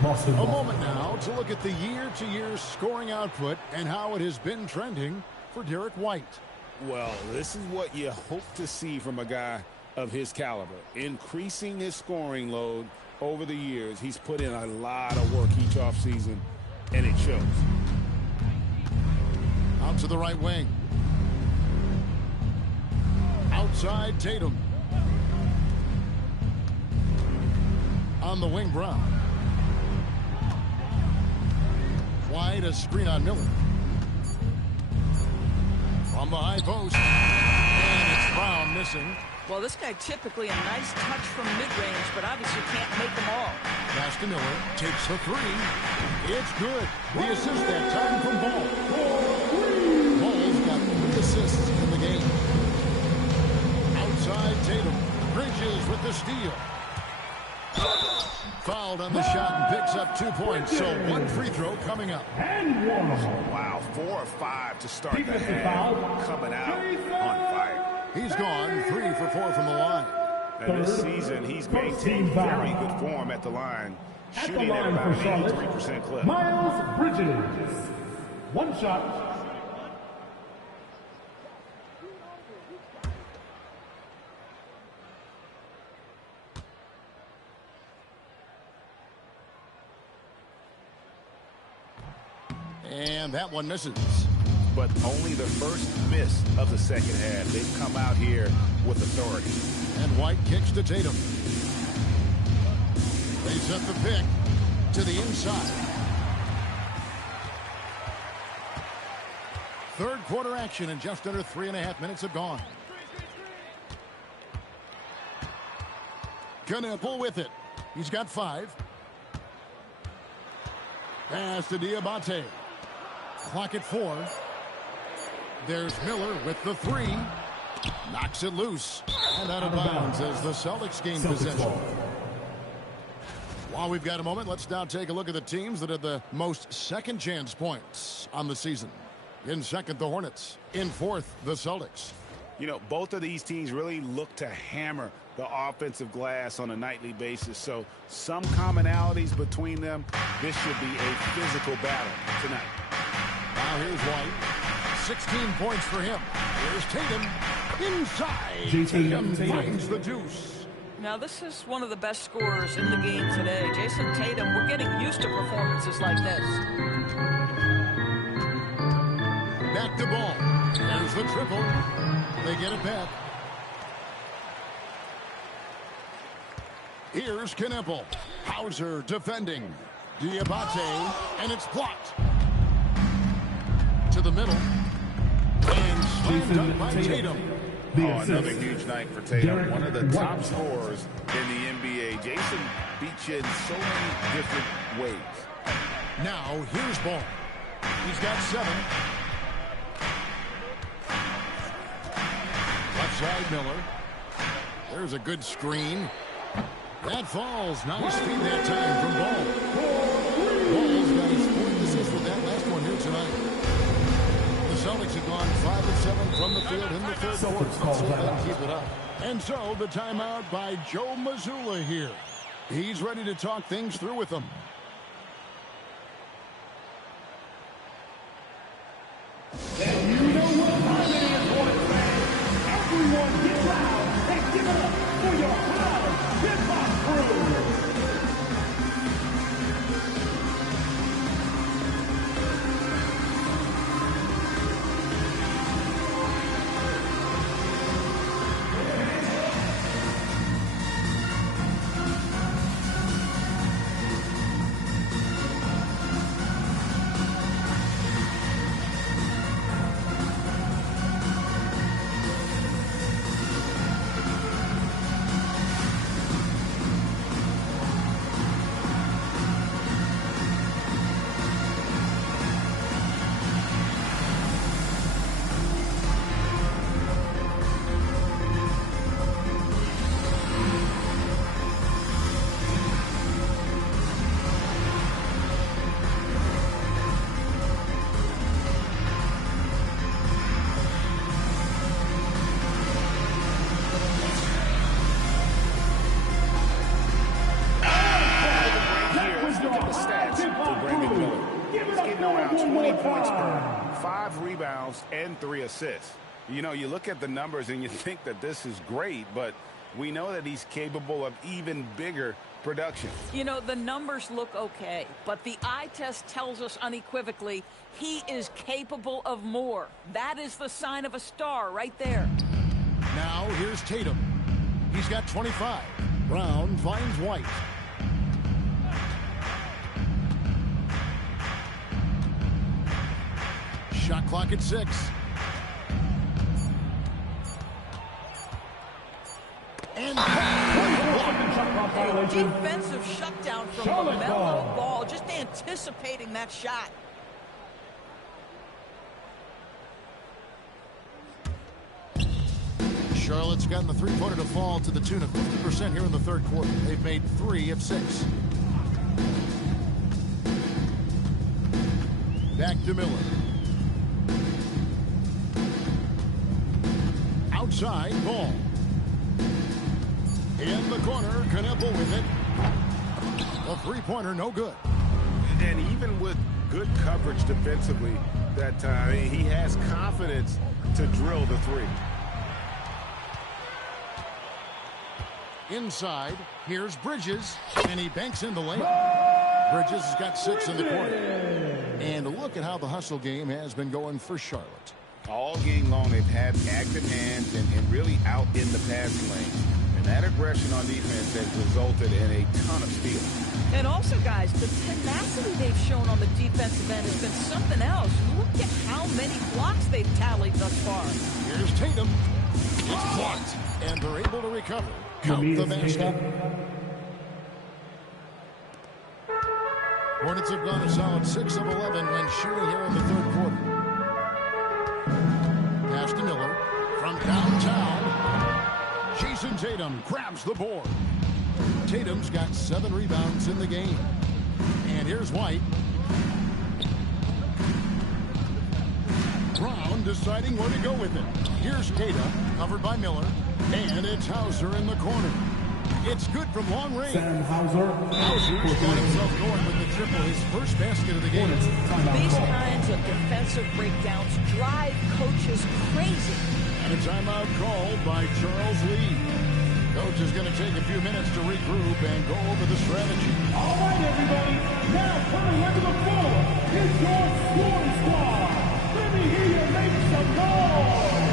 Boston A ball. moment now to look at the year-to-year scoring output and how it has been trending for Derek White. Well, this is what you hope to see from a guy of his caliber. Increasing his scoring load over the years. He's put in a lot of work each offseason, and it shows. Out to the right wing. Outside Tatum. On the wing, Brown. White, a screen on Miller. From the high post. And it's Brown missing. Well, this guy typically a nice touch from mid-range, but obviously can't make them all. Pass to Miller. Takes a three. It's good. The assist that time from Ball. Ball's got 3 assists in the game. Outside Tatum. Bridges with the steal. Fouled on the shot and picks up 2 points. So 1 free throw coming up. And one. Wow, 4 or 5 to start the half. Coming out on fire. He's gone 3 for 4 from the line. And this season, he's maintained very good form at the line, shooting at about an 83% clip. Miles Bridges. One shot. And that one misses. But only the first miss of the second half. They've come out here with authority. And White kicks to Tatum. They set the pick to the inside. Third quarter action, and just under 3.5 minutes have gone. Kon Knueppel with it. He's got 5. Pass to Diabate. Clock at 4. There's Miller with the 3. Knocks it loose. And out of bounds as the Celtics gain possession. While we've got a moment, let's now take a look at the teams that had the most second chance points on the season. In second, the Hornets. In fourth, the Celtics. You know, both of these teams really look to hammer the offensive glass on a nightly basis. So some commonalities between them. This should be a physical battle tonight. Now here's White. 16 points for him. Here's Tatum. Inside. Tatum finds the deuce. Now, this is one of the best scorers in the game today. Jayson Tatum, we're getting used to performances like this. Back to ball. There's the triple. They get it back. Here's Kon Knueppel. Hauser defending. Diabate, and it's blocked. To the middle. And slammed dunk by Tatum. Another huge night for Tatum. One of the top scorers in the NBA. Jayson beats you in so many different ways. Now, here's Ball. He's got 7. Left side, Miller. There's a good screen. That falls. Nice feed that time from Ball. Ball's got his 4th assist with that last one here tonight. The Celtics have gone 5 of 7 from the field in the third quarter. So they'll keep it up. And so the timeout by Joe Mazzulla here. He's ready to talk things through with them. And you know what time it is, Hornets fans. Everyone get loud and give it up for your proud hip-hop crew. And 3 assists. You know, you look at the numbers and you think that this is great, but we know that he's capable of even bigger production. You know, the numbers look okay, but the eye test tells us unequivocally he is capable of more. That is the sign of a star right there. Now here's Tatum. He's got 25. Brown finds White. Shot clock at 6. And a defensive shutdown from LaMelo Ball, just anticipating that shot. Charlotte's gotten the three-pointer to fall to the tune of 50% here in the third quarter. They've made 3 of 6. Back to Miller. Outside Ball. In the corner, Kon Knueppel with it. A three-pointer, no good. And even with good coverage defensively that time, he has confidence to drill the 3. Inside, here's Bridges, and he banks in the layup. Bridges has got 6 in the quarter. And look at how the hustle game has been going for Charlotte. All game long, they've had active hands and really out in the passing lane. And That aggression on defense has resulted in a ton of steals. And also, guys, the tenacity they've shown on the defensive end has been something else. Look at how many blocks they've tallied thus far. Here's Tatum. It's blocked, and they're able to recover. Count the basket. Hornets have gone a solid 6 of 11 when shooting here in the third quarter. Pass to Miller from downtown. Jayson Tatum grabs the board. Tatum's got 7 rebounds in the game. And here's White. Brown deciding where to go with it. Here's Tatum, covered by Miller. And it's Hauser in the corner. It's good from long range. Sam Hauser. Hauser's got himself going with the triple, his first basket of the game. These kinds of defensive breakdowns drive coaches crazy. And a timeout called by Charles Lee. Coach is going to take a few minutes to regroup and go over the strategy. All right, everybody. Now coming onto the floor is your scoring squad. Let me hear you make some noise.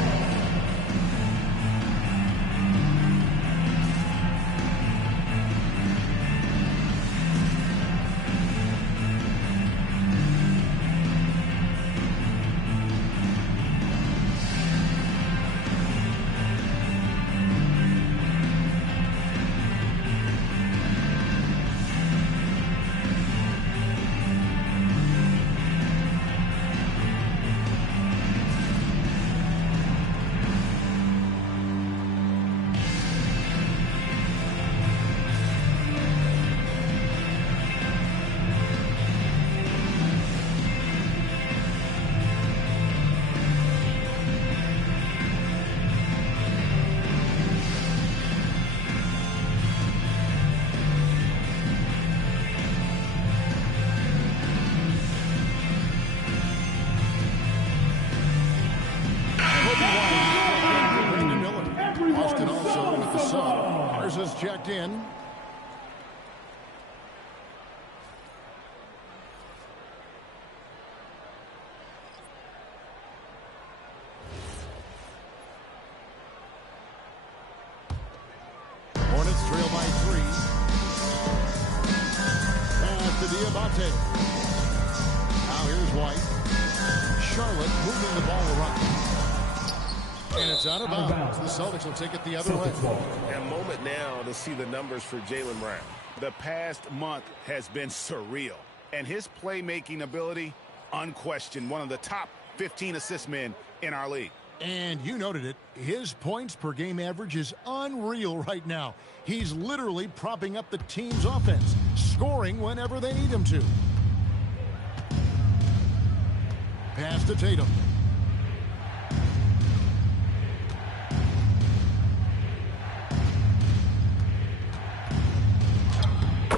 Boston also with the sub. Ours is checked in. Hornets trail by 3. Pass to Diabate. Now here's White. Charlotte moving the ball around. And it's out of bounds. The Celtics will take it the other way. A moment now to see the numbers for Jaylen Brown. The past month has been surreal. And his playmaking ability, unquestioned, one of the top 15 assist men in our league. And you noted it. His points per game average is unreal right now. He's literally propping up the team's offense, scoring whenever they need him to. Pass to Tatum.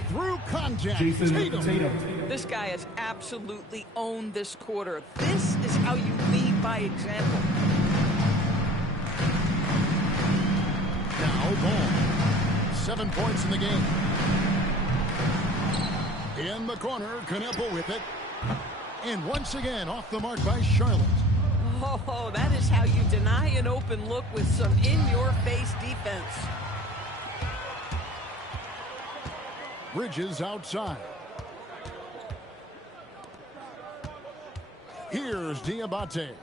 Through contact, Tatum. This guy has absolutely owned this quarter. This is how you lead by example. Now ball. 7 points in the game. In the corner, Kon Knueppel with it. And once again, off the mark by Charlotte. Oh, that is how you deny an open look with some in-your-face defense. Bridges outside. Here's Diabate.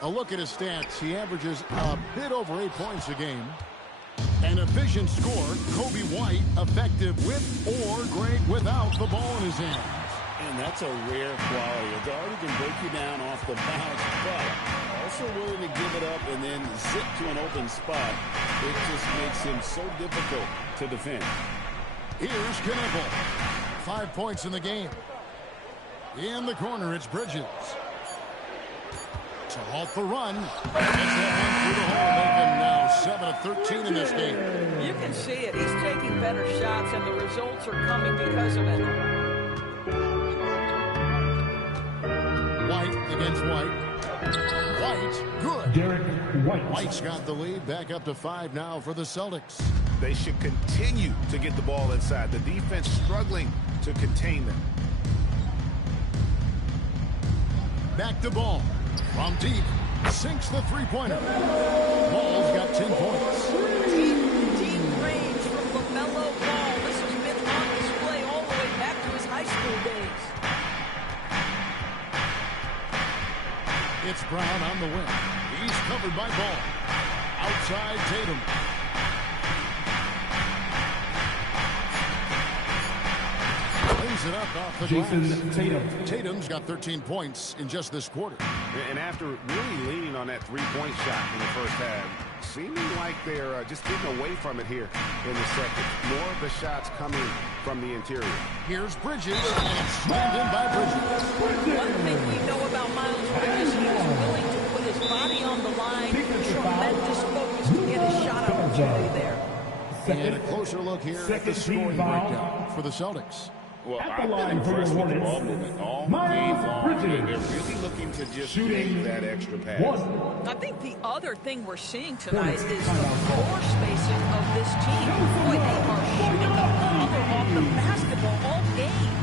A look at his stats. He averages a bit over 8 points a game. An efficient score. Kobe White effective with or great without the ball in his hands. And that's a rare quality. A guard who can break you down off the bounce, but also willing to give it up and then zip to an open spot. It just makes him so difficult to defend. Here's Kon Knueppel. 5 points in the game. In the corner, it's Bridges. To halt the run. Gets that one through the hole, making now 7 of 13 in this game. You can see it. He's taking better shots, and the results are coming because of it. White against White. White, good. Derek White. White's got the lead. Back up to 5 now for the Celtics. They should continue to get the ball inside. The defense struggling to contain them. Back to Ball. From deep. Sinks the three-pointer. Ball's got 10 points. Deep It's Brown on the wing. He's covered by Ball. Outside Tatum. Brings it up off the glass. Tatum's got 13 points in just this quarter. And after really leaning on that three-point shot in the first half, seeming like they're just getting away from it here in the second. More of the shots coming from the interior. Here's Bridges, and it's slammed in by Bridges. One thing we know about Miles Bridges, he is willing to put his body on the line. Tremendous focus to get his shot opportunity there. And a closer look here at the scoring breakdown for the Celtics. Well, I've been impressed with the ball movement all game long. They're really looking to just make that extra pass. I think the other thing we're seeing tonight is the floor spacing of this team. Boy, they are shooting the cover off the basketball all game.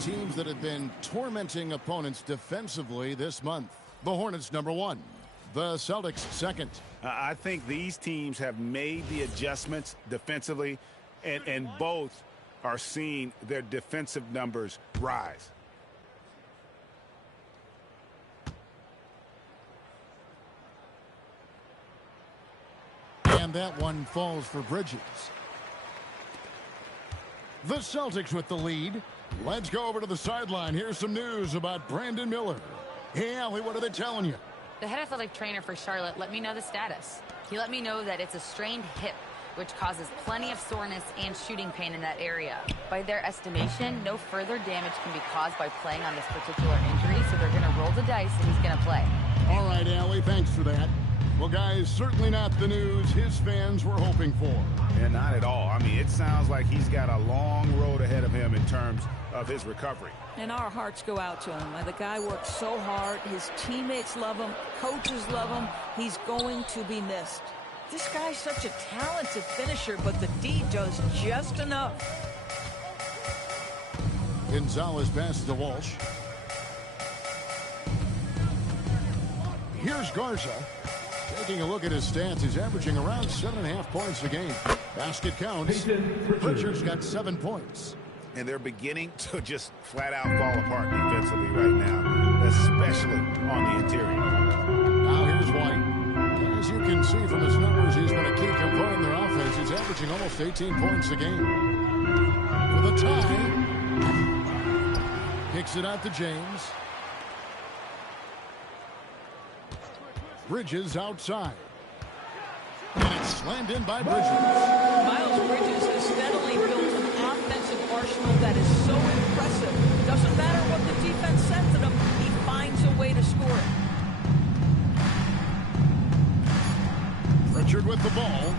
Teams that have been tormenting opponents defensively this month. The Hornets #1, the Celtics second. I think these teams have made the adjustments defensively, and both are seeing their defensive numbers rise. And that one falls for Bridges. The Celtics with the lead. Let's go over to the sideline. Here's some news about Brandon Miller. Hey, Allie, what are they telling you? The head athletic trainer for Charlotte let me know the status. He let me know that it's a strained hip, which causes plenty of soreness and shooting pain in that area. By their estimation, no further damage can be caused by playing on this particular injury, so they're going to roll the dice and he's going to play. All right, Allie, thanks for that. Well, guys, certainly not the news his fans were hoping for. And not at all. I mean, it sounds like he's got a long road ahead of him in terms of his recovery. And our hearts go out to him. The guy works so hard. His teammates love him. Coaches love him. He's going to be missed. This guy's such a talented finisher, but the D does just enough. Gonzalez passes to Walsh. Here's Garza. Taking a look at his stats, he's averaging around 7.5 points a game. Basket counts. Pritchard's got 7 points. And they're beginning to just flat out fall apart defensively right now, especially on the interior. Now here's White. As you can see from his numbers, he's been a key component in their offense. He's averaging almost 18 points a game. For the tie. Kicks it out to James. Bridges outside. And it's slammed in by Bridges. Miles Bridges has steadily built an offensive arsenal that is so impressive. Doesn't matter what the defense sends at him, he finds a way to score it. Pritchard with the ball.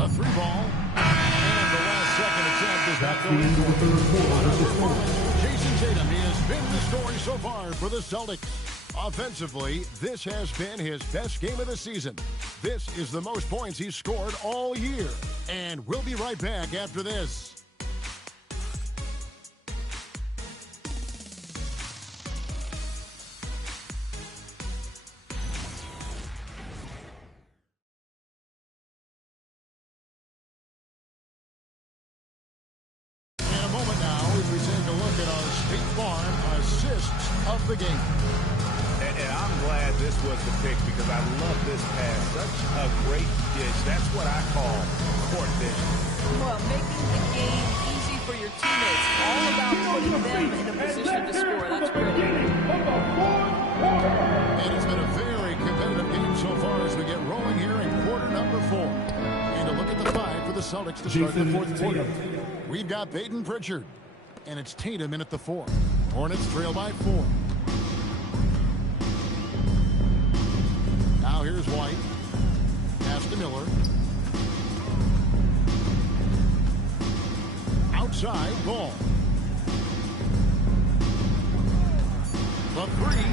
A 3-ball. And the last second attempt is not going in. Jayson Tatum has been the story so far for the Celtics. Offensively, this has been his best game of the season. This is the most points he's scored all year. And we'll be right back after this. In a moment now, as we take a look at our State Farm assists of the game. And I'm glad this was the pick because I love this pass. Such a great dish. That's what I call court vision. Well, making the game easy for your teammates. All about putting them in a position to score. That's pretty. And it's been a very competitive game so far as we get rolling here in quarter number 4. And a look at the 5 for the Celtics to start the fourth quarter. We've got Peyton Pritchard. And it's Tatum in at the 4. Hornets trail by 4. Now here's White. Pass to Miller. Outside, Ball. The 3.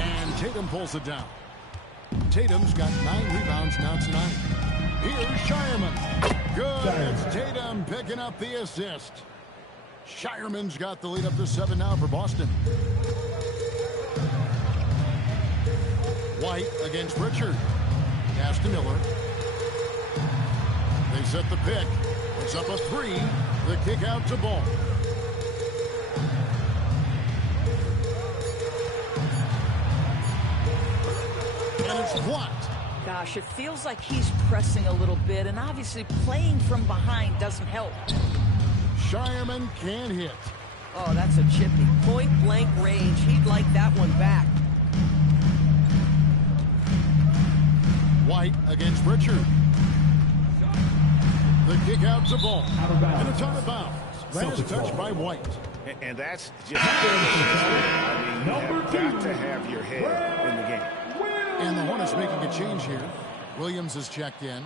And Tatum pulls it down. Tatum's got 9 rebounds now tonight. Here's Shireman. Good. It's Tatum picking up the assist. Shireman's got the lead up to 7 now for Boston. White against Pritchard. Pass to Miller. They set the pick. It's up a 3. The kick out to Ball. And it's blocked. Gosh, it feels like he's pressing a little bit, and obviously playing from behind doesn't help. Shireman can't hit. Oh, that's a chippy. Point blank range. He'd like that one back. White against Pritchard. The kick out to Ball. And it's out of bounds. Last touch by White. And that's just I mean, you have got to have your head in the game. And the Hornets making a change here. Williams has checked in.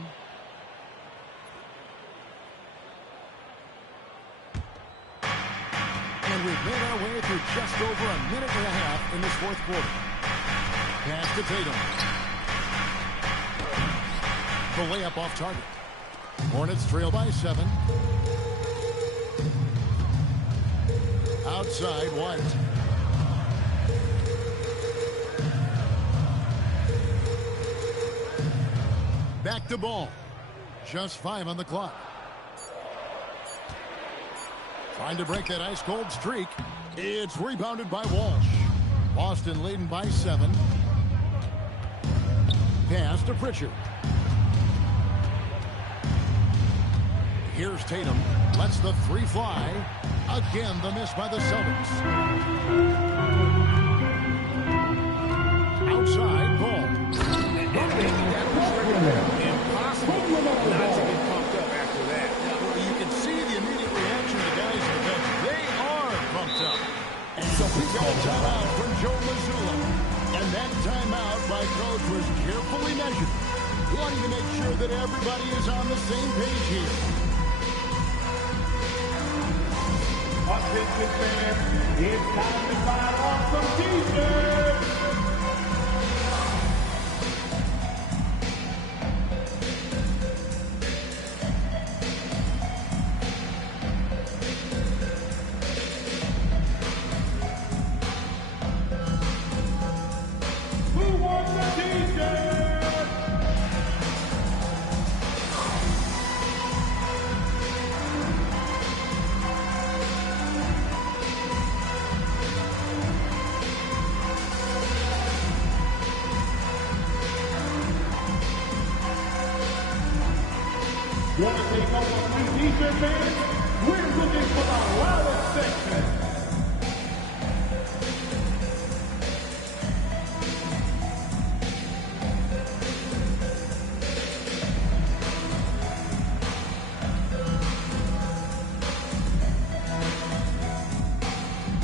And we've made our way through just over a minute and a half in this fourth quarter. Pass to Tatum. The layup off target. Hornets trail by 7. Outside, White. Back to Ball. Just 5 on the clock. Trying to break that ice-cold streak. It's rebounded by Walsh. Boston leading by 7. Pass to Pritchard. Here's Tatum. Lets the 3 fly. Again, the miss by the Celtics. Outside, Ball. Impossible not to get pumped up after that. You can see the immediate reaction of the guys in the bench. They are pumped up. And so we got a timeout from Joe Mazzulla. And that timeout by Coach was carefully measured, wanting to make sure that everybody is on the same page here. Attention fans, it's time to fire off some defense. Who wants the defense? Want to take over some defense, fans? We're looking for the loudest section.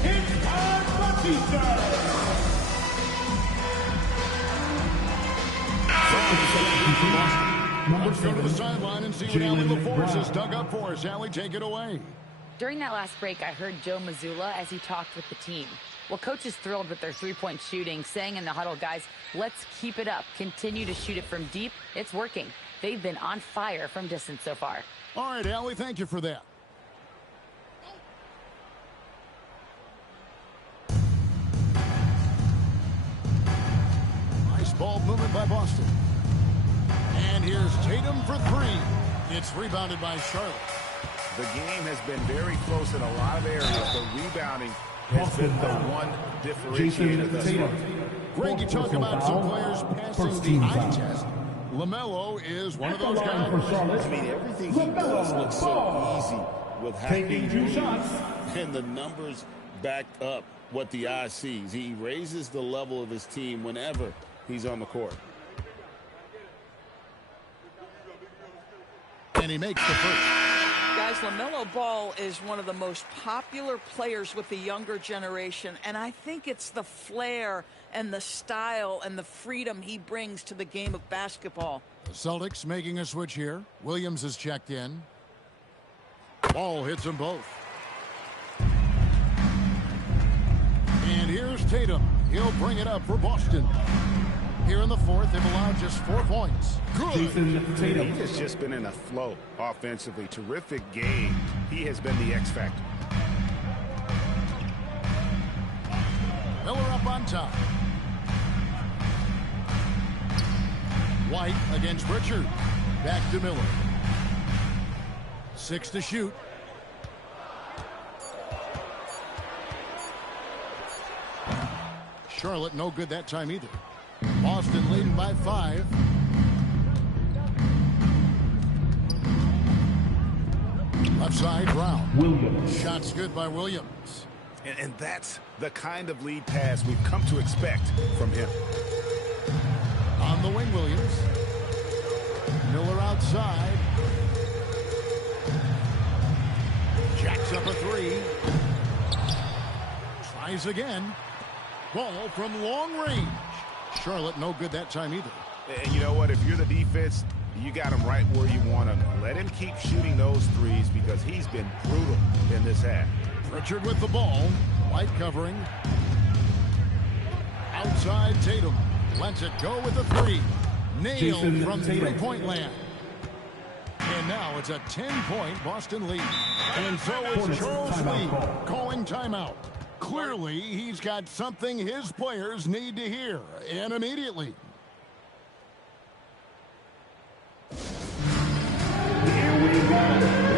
It's time for defense. Let's go to the sideline and see what Allie LaForce has dug up for us. Allie, take it away. During that last break, I heard Joe Mazzulla as he talked with the team. Well, coach is thrilled with their three-point shooting, saying in the huddle, guys, let's keep it up. Continue to shoot it from deep. It's working. They've been on fire from distance so far. All right, Allie, thank you for that. Nice ball movement by Boston. And here's Tatum for 3. It's rebounded by Charlotte. The game has been very close in a lot of areas, but rebounding has been the one differentiator thus far. Greg, you talk about some players passing the eye test. LaMelo is one of those guys. I mean, everything he does looks so easy with how he moves, and the numbers backed up what the eye sees. He raises the level of his team whenever he's on the court. And he makes the first. Guys, LaMelo Ball is one of the most popular players with the younger generation, and I think it's the flair and the style and the freedom he brings to the game of basketball. The Celtics making a switch here. Williams is checked in. Ball hits them both. And here's Tatum. He'll bring it up for Boston. Here in the fourth, they've allowed just 4 points. Good. He has just been in a flow offensively. Terrific game. He has been the X factor. Miller up on top. White against Richard. Back to Miller. 6 to shoot. Charlotte no good that time either. Boston leading by 5. Left side, Brown. Williams. Shots good by Williams. And that's the kind of lead pass we've come to expect from him. On the wing, Williams. Miller outside. Jacks up a 3. Tries again. Ball from long range. Charlotte no good that time either. And you know what? If you're the defense, you got him right where you want him. Let him keep shooting those threes because he's been brutal in this half. Richard with the ball. White covering. Outside Tatum. Lets it go with the 3. Nailed Jayson from Tatum. 3-point land. And now it's a 10-point Boston lead. And so is Hornets Charles timeout Lee call. calling timeout. Clearly, he's got something his players need to hear, and immediately. Here we go.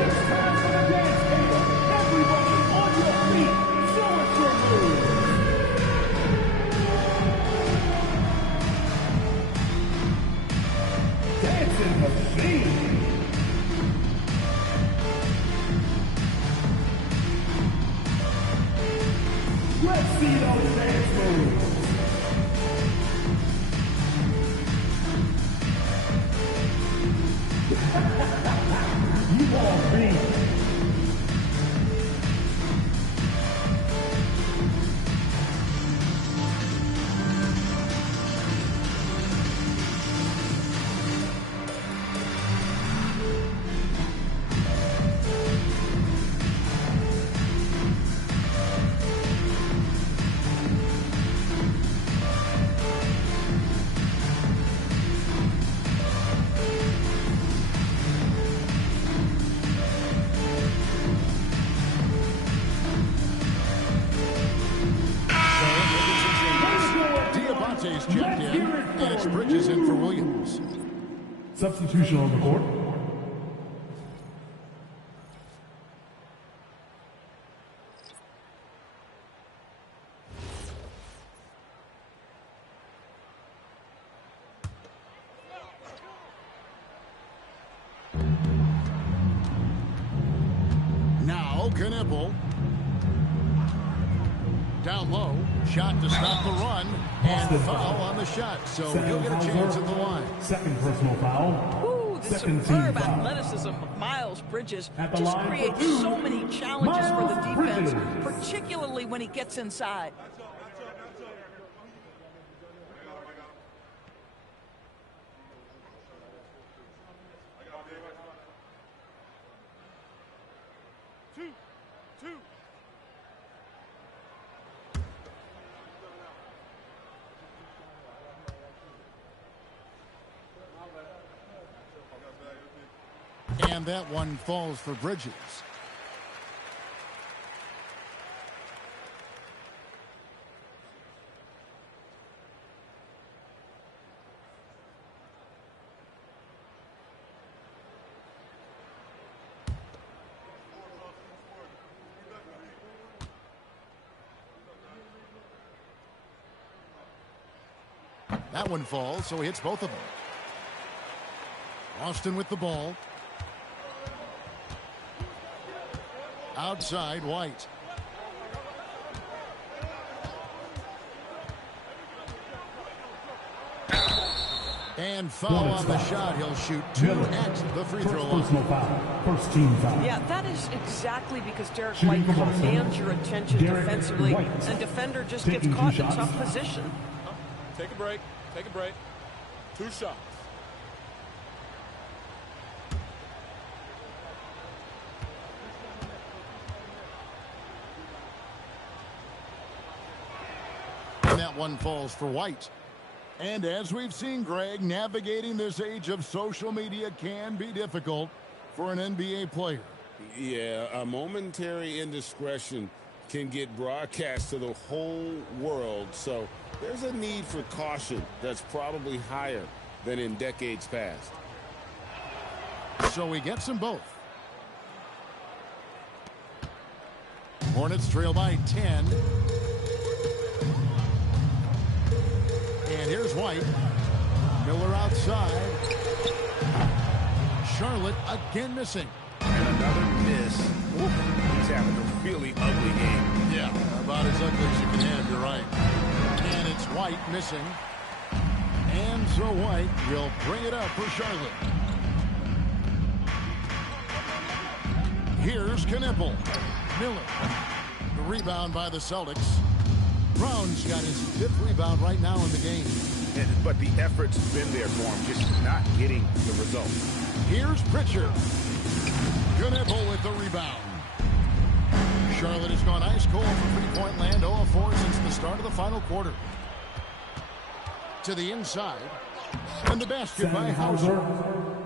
It's time for the dance table. Everybody on your feet. Show us your moves. Dancing machine. Let's see those dance moves. You all beat. Monte's checked in, and it's Bridges in for Williams. Substitution on the court. Now Kon Knueppel. Down low, shot to stop the run, and foul on the shot, so he'll get a chance at the line. Second personal foul. Ooh, the Second superb team foul. athleticism of Miles Bridges At the just line for creates two, so many challenges for the Miles defense, Bridges. particularly when he gets inside. And that one falls for Bridges. That one falls, so he hits both of them. Austin with the ball. Outside, White. And foul on the shot. He'll shoot 2 at the free throw line. Personal foul. First team foul. Yeah, that is exactly because Derek White commands your attention defensively. And defender just gets caught in tough position. Take a break. Take a break. 2 shots. And that one falls for White. And as we've seen, Greg, navigating this age of social media can be difficult for an NBA player. Yeah, a momentary indiscretion can get broadcast to the whole world. So there's a need for caution that's probably higher than in decades past. So he gets them both. Hornets trail by 10. And here's White. Miller outside. Charlotte again missing. And another miss. Ooh, he's having a really ugly game. Yeah, about as ugly as you can have, you're right. And it's White missing. And so White will bring it up for Charlotte. Here's Kon Knueppel. Miller. The rebound by the Celtics. Brown's got his 5th rebound right now in the game. But the effort's been there for him, just not getting the result. Here's Pritchard. Kon Knueppel with the rebound. Charlotte has gone ice cold from three-point land, 0 of 4 since the start of the final quarter. To the inside. And the basket by Hauser.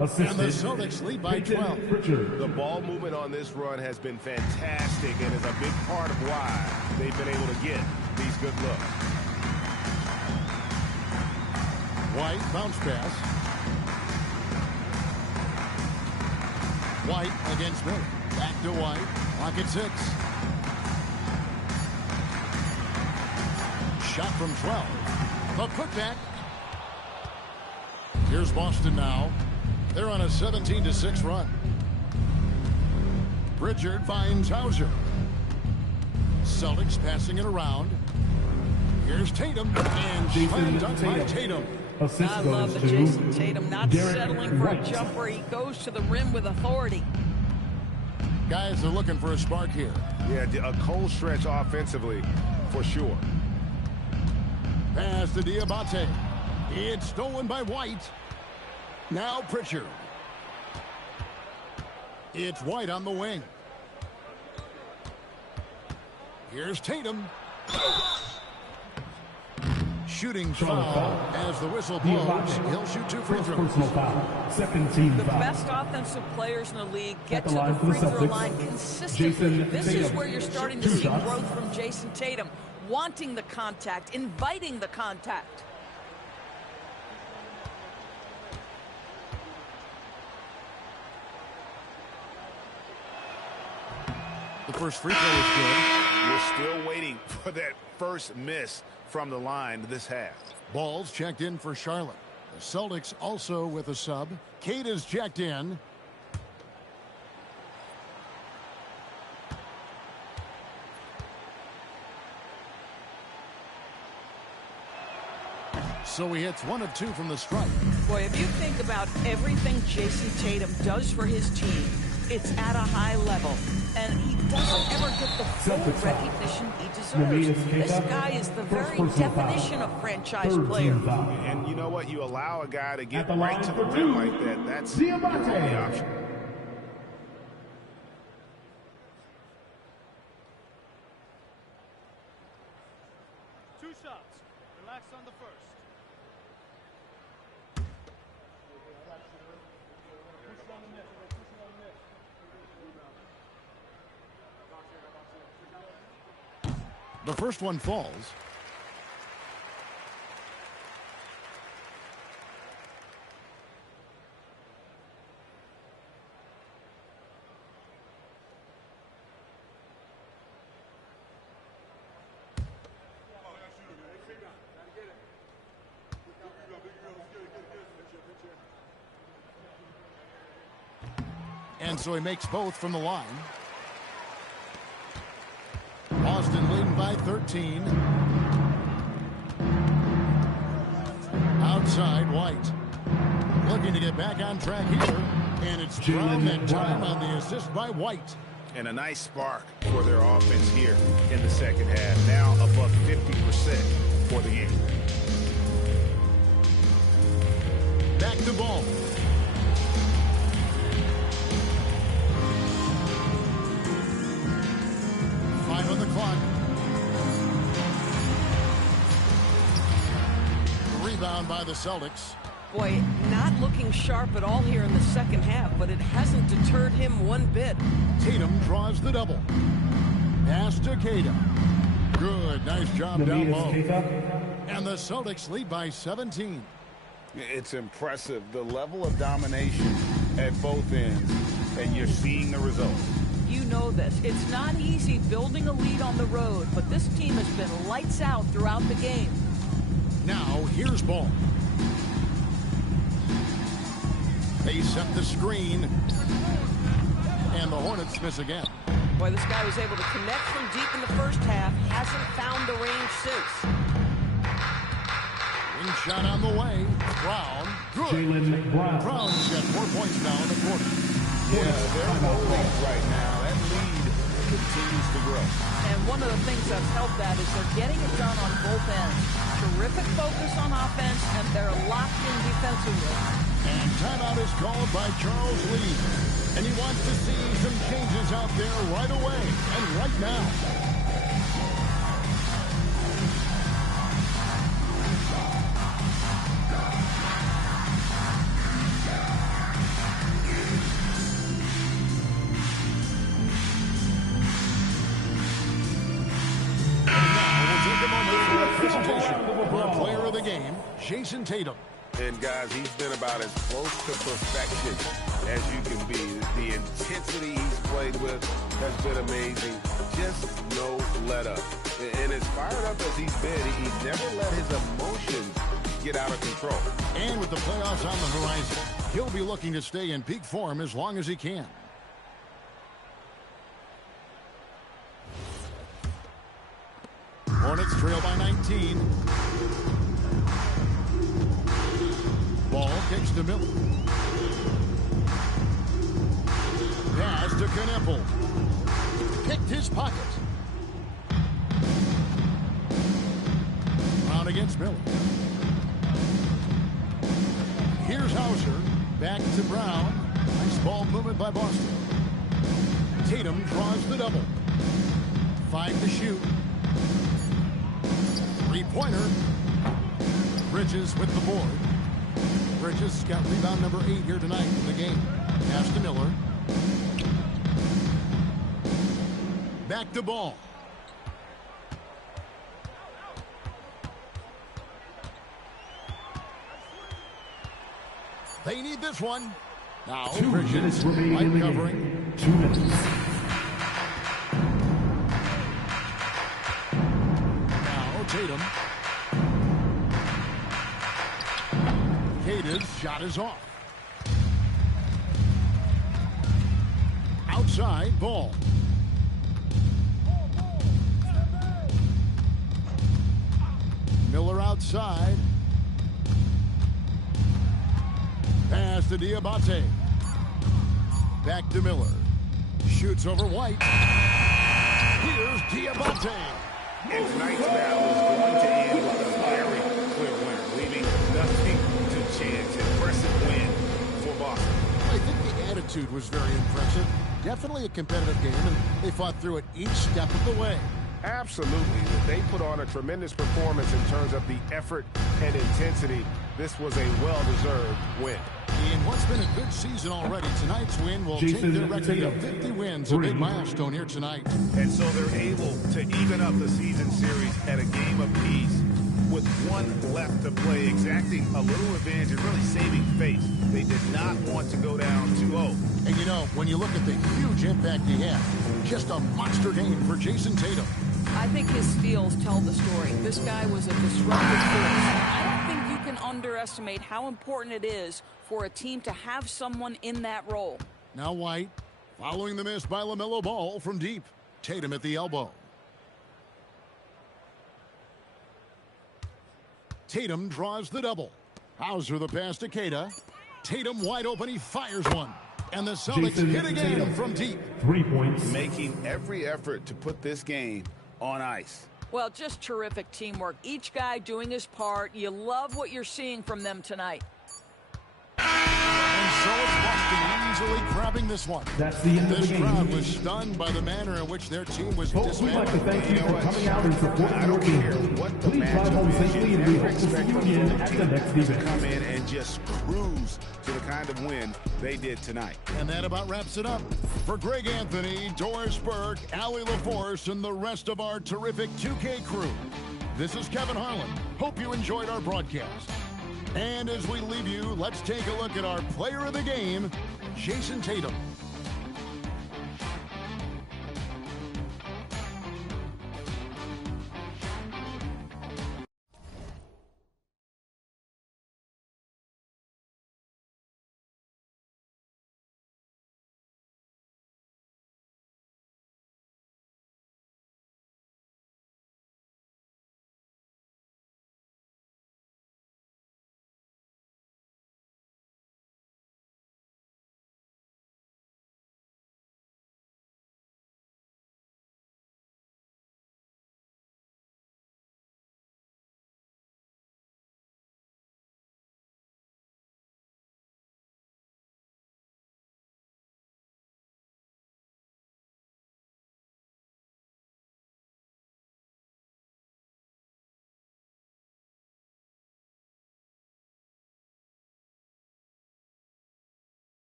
And the Celtics lead by 12. The ball movement on this run has been fantastic and is a big part of why they've been able to get these good looks. White bounce pass. White against Miller. Back to White. Clock at 6. Shot from 12. The putback. Here's Boston now. They're on a 17-6 run. Pritchard finds Hauser. Celtics passing it around. Here's Tatum. And slammed dunk by Tatum. I love the Jayson Tatum not settling for a jumper. He goes to the rim with authority. Guys are looking for a spark here. Yeah, a cold stretch offensively for sure. Pass to Diabate. It's stolen by White. Now Pritchard. It's White on the wing. Here's Tatum. Shooting foul as the whistle blows. He'll shoot 2 free throws. Second team The foul. best offensive players in the league get to the free throw line consistently. This is where you're starting to see growth from Jayson Tatum. Wanting the contact, inviting the contact. The first free throw is good. We're still waiting for that first miss from the line this half. Ball's checked in for Charlotte. The Celtics also with a sub. Kate is checked in. So he hits 1 of 2 from the stripe. Boy, if you think about everything Jayson Tatum does for his team, it's at a high level. And he doesn't ever get the full recognition he deserves. This guy is the very definition of franchise player. And you know what? You allow a guy to get right to the rim like that. That's your only option. Two shots. Relax on the first. The first one falls. And so he makes both from the line. Boston leading by 13. Outside, White. Looking to get back on track here. And it's Brown that time on the assist by White. And a nice spark for their offense here in the second half. Now above 50% for the game. Back to Ball. Five on the clock. Rebound by the Celtics. Boy, not looking sharp at all here in the second half, but it hasn't deterred him one bit. Tatum draws the double. Pass to Tatum. Good, nice job down low. And the Celtics lead by 17. It's impressive, the level of domination at both ends, and you're seeing the results. You know this. It's not easy building a lead on the road, but this team has been lights out throughout the game. Now, here's Ball. They set the screen. And the Hornets miss again. Boy, this guy was able to connect from deep in the first half. Hasn't found the range since. Wing shot on the way. Brown. Good. Jaylen Brown. Brown's got 4 points now in the quarter. Yeah, they're holding right now. That lead continues to grow. And one of the things that's helped that is they're getting it done on both ends. Terrific focus on offense, and they're locked in defensively. And timeout is called by Charles Lee. And he wants to see some changes out there right away and right now. And now we'll take a moment for a presentation for our player of the game, Jayson Tatum. And guys, he's been about as close to perfection as you can be. The intensity he's played with has been amazing. Just no let up. And as fired up as he's been, he's never let his emotions get out of control. And with the playoffs on the horizon, he'll be looking to stay in peak form as long as he can. Hornets trail by 19. Ball kicks to Miller. Pass to Kon Knueppel. Picked his pocket. Brown against Miller. Here's Hauser. Back to Brown. Nice ball movement by Boston. Tatum draws the double. 5 to shoot. Three-pointer. Bridges with the board. Bridges got rebound number 8 here tonight in the game. Pass to Miller. Back to Ball. They need this one. Now, 2 Bridges, minutes remaining light in the covering. game. 2 minutes. Now, Tatum. Tatum's shot is off. Outside, Ball. Miller outside. Pass to Diabate. Back to Miller. Shoots over White. Here's Diabate. And tonight's battle is going to end with a very clear winner, leaving nothing to chance. Impressive win for Boston. I think the attitude was very impressive. Definitely a competitive game, and they fought through it each step of the way. Absolutely. They put on a tremendous performance in terms of the effort and intensity. This was a well-deserved win. In what's been a good season already, tonight's win will take their record to 50 wins, a big milestone here tonight. And so they're able to even up the season series at a game apiece with one left to play, exacting a little revenge and really saving face. They did not want to go down 2-0. And you know, when you look at the huge impact he had, just a monster game for Jayson Tatum. I think his steals tell the story. This guy was a disruptive force. I don't think you can underestimate how important it is for a team to have someone in that role. Now White, following the miss by LaMelo Ball from deep. Tatum at the elbow. Tatum draws the double. Hauser the pass to Kata. Tatum wide open. He fires one. And the Celtics hit again from deep. 3 points. Making every effort to put this game on ice. Well, just terrific teamwork. Each guy doing his part. You love what you're seeing from them tonight. And so it's Boston easily grabbing this one. That's the end of the game. This crowd was stunned by the manner in which their team was Folks, we'd like to dismantled. thank you for coming out and supporting your team. Please drive home safely, and we hope to see you again at the next event. Come in and just cruise to the kind of win they did tonight. And that about wraps it up. For Greg Anthony, Doris Burke, Allie LaForce, and the rest of our terrific 2K crew, this is Kevin Harlan. Hope you enjoyed our broadcast. And as we leave you, let's take a look at our player of the game, Jayson Tatum.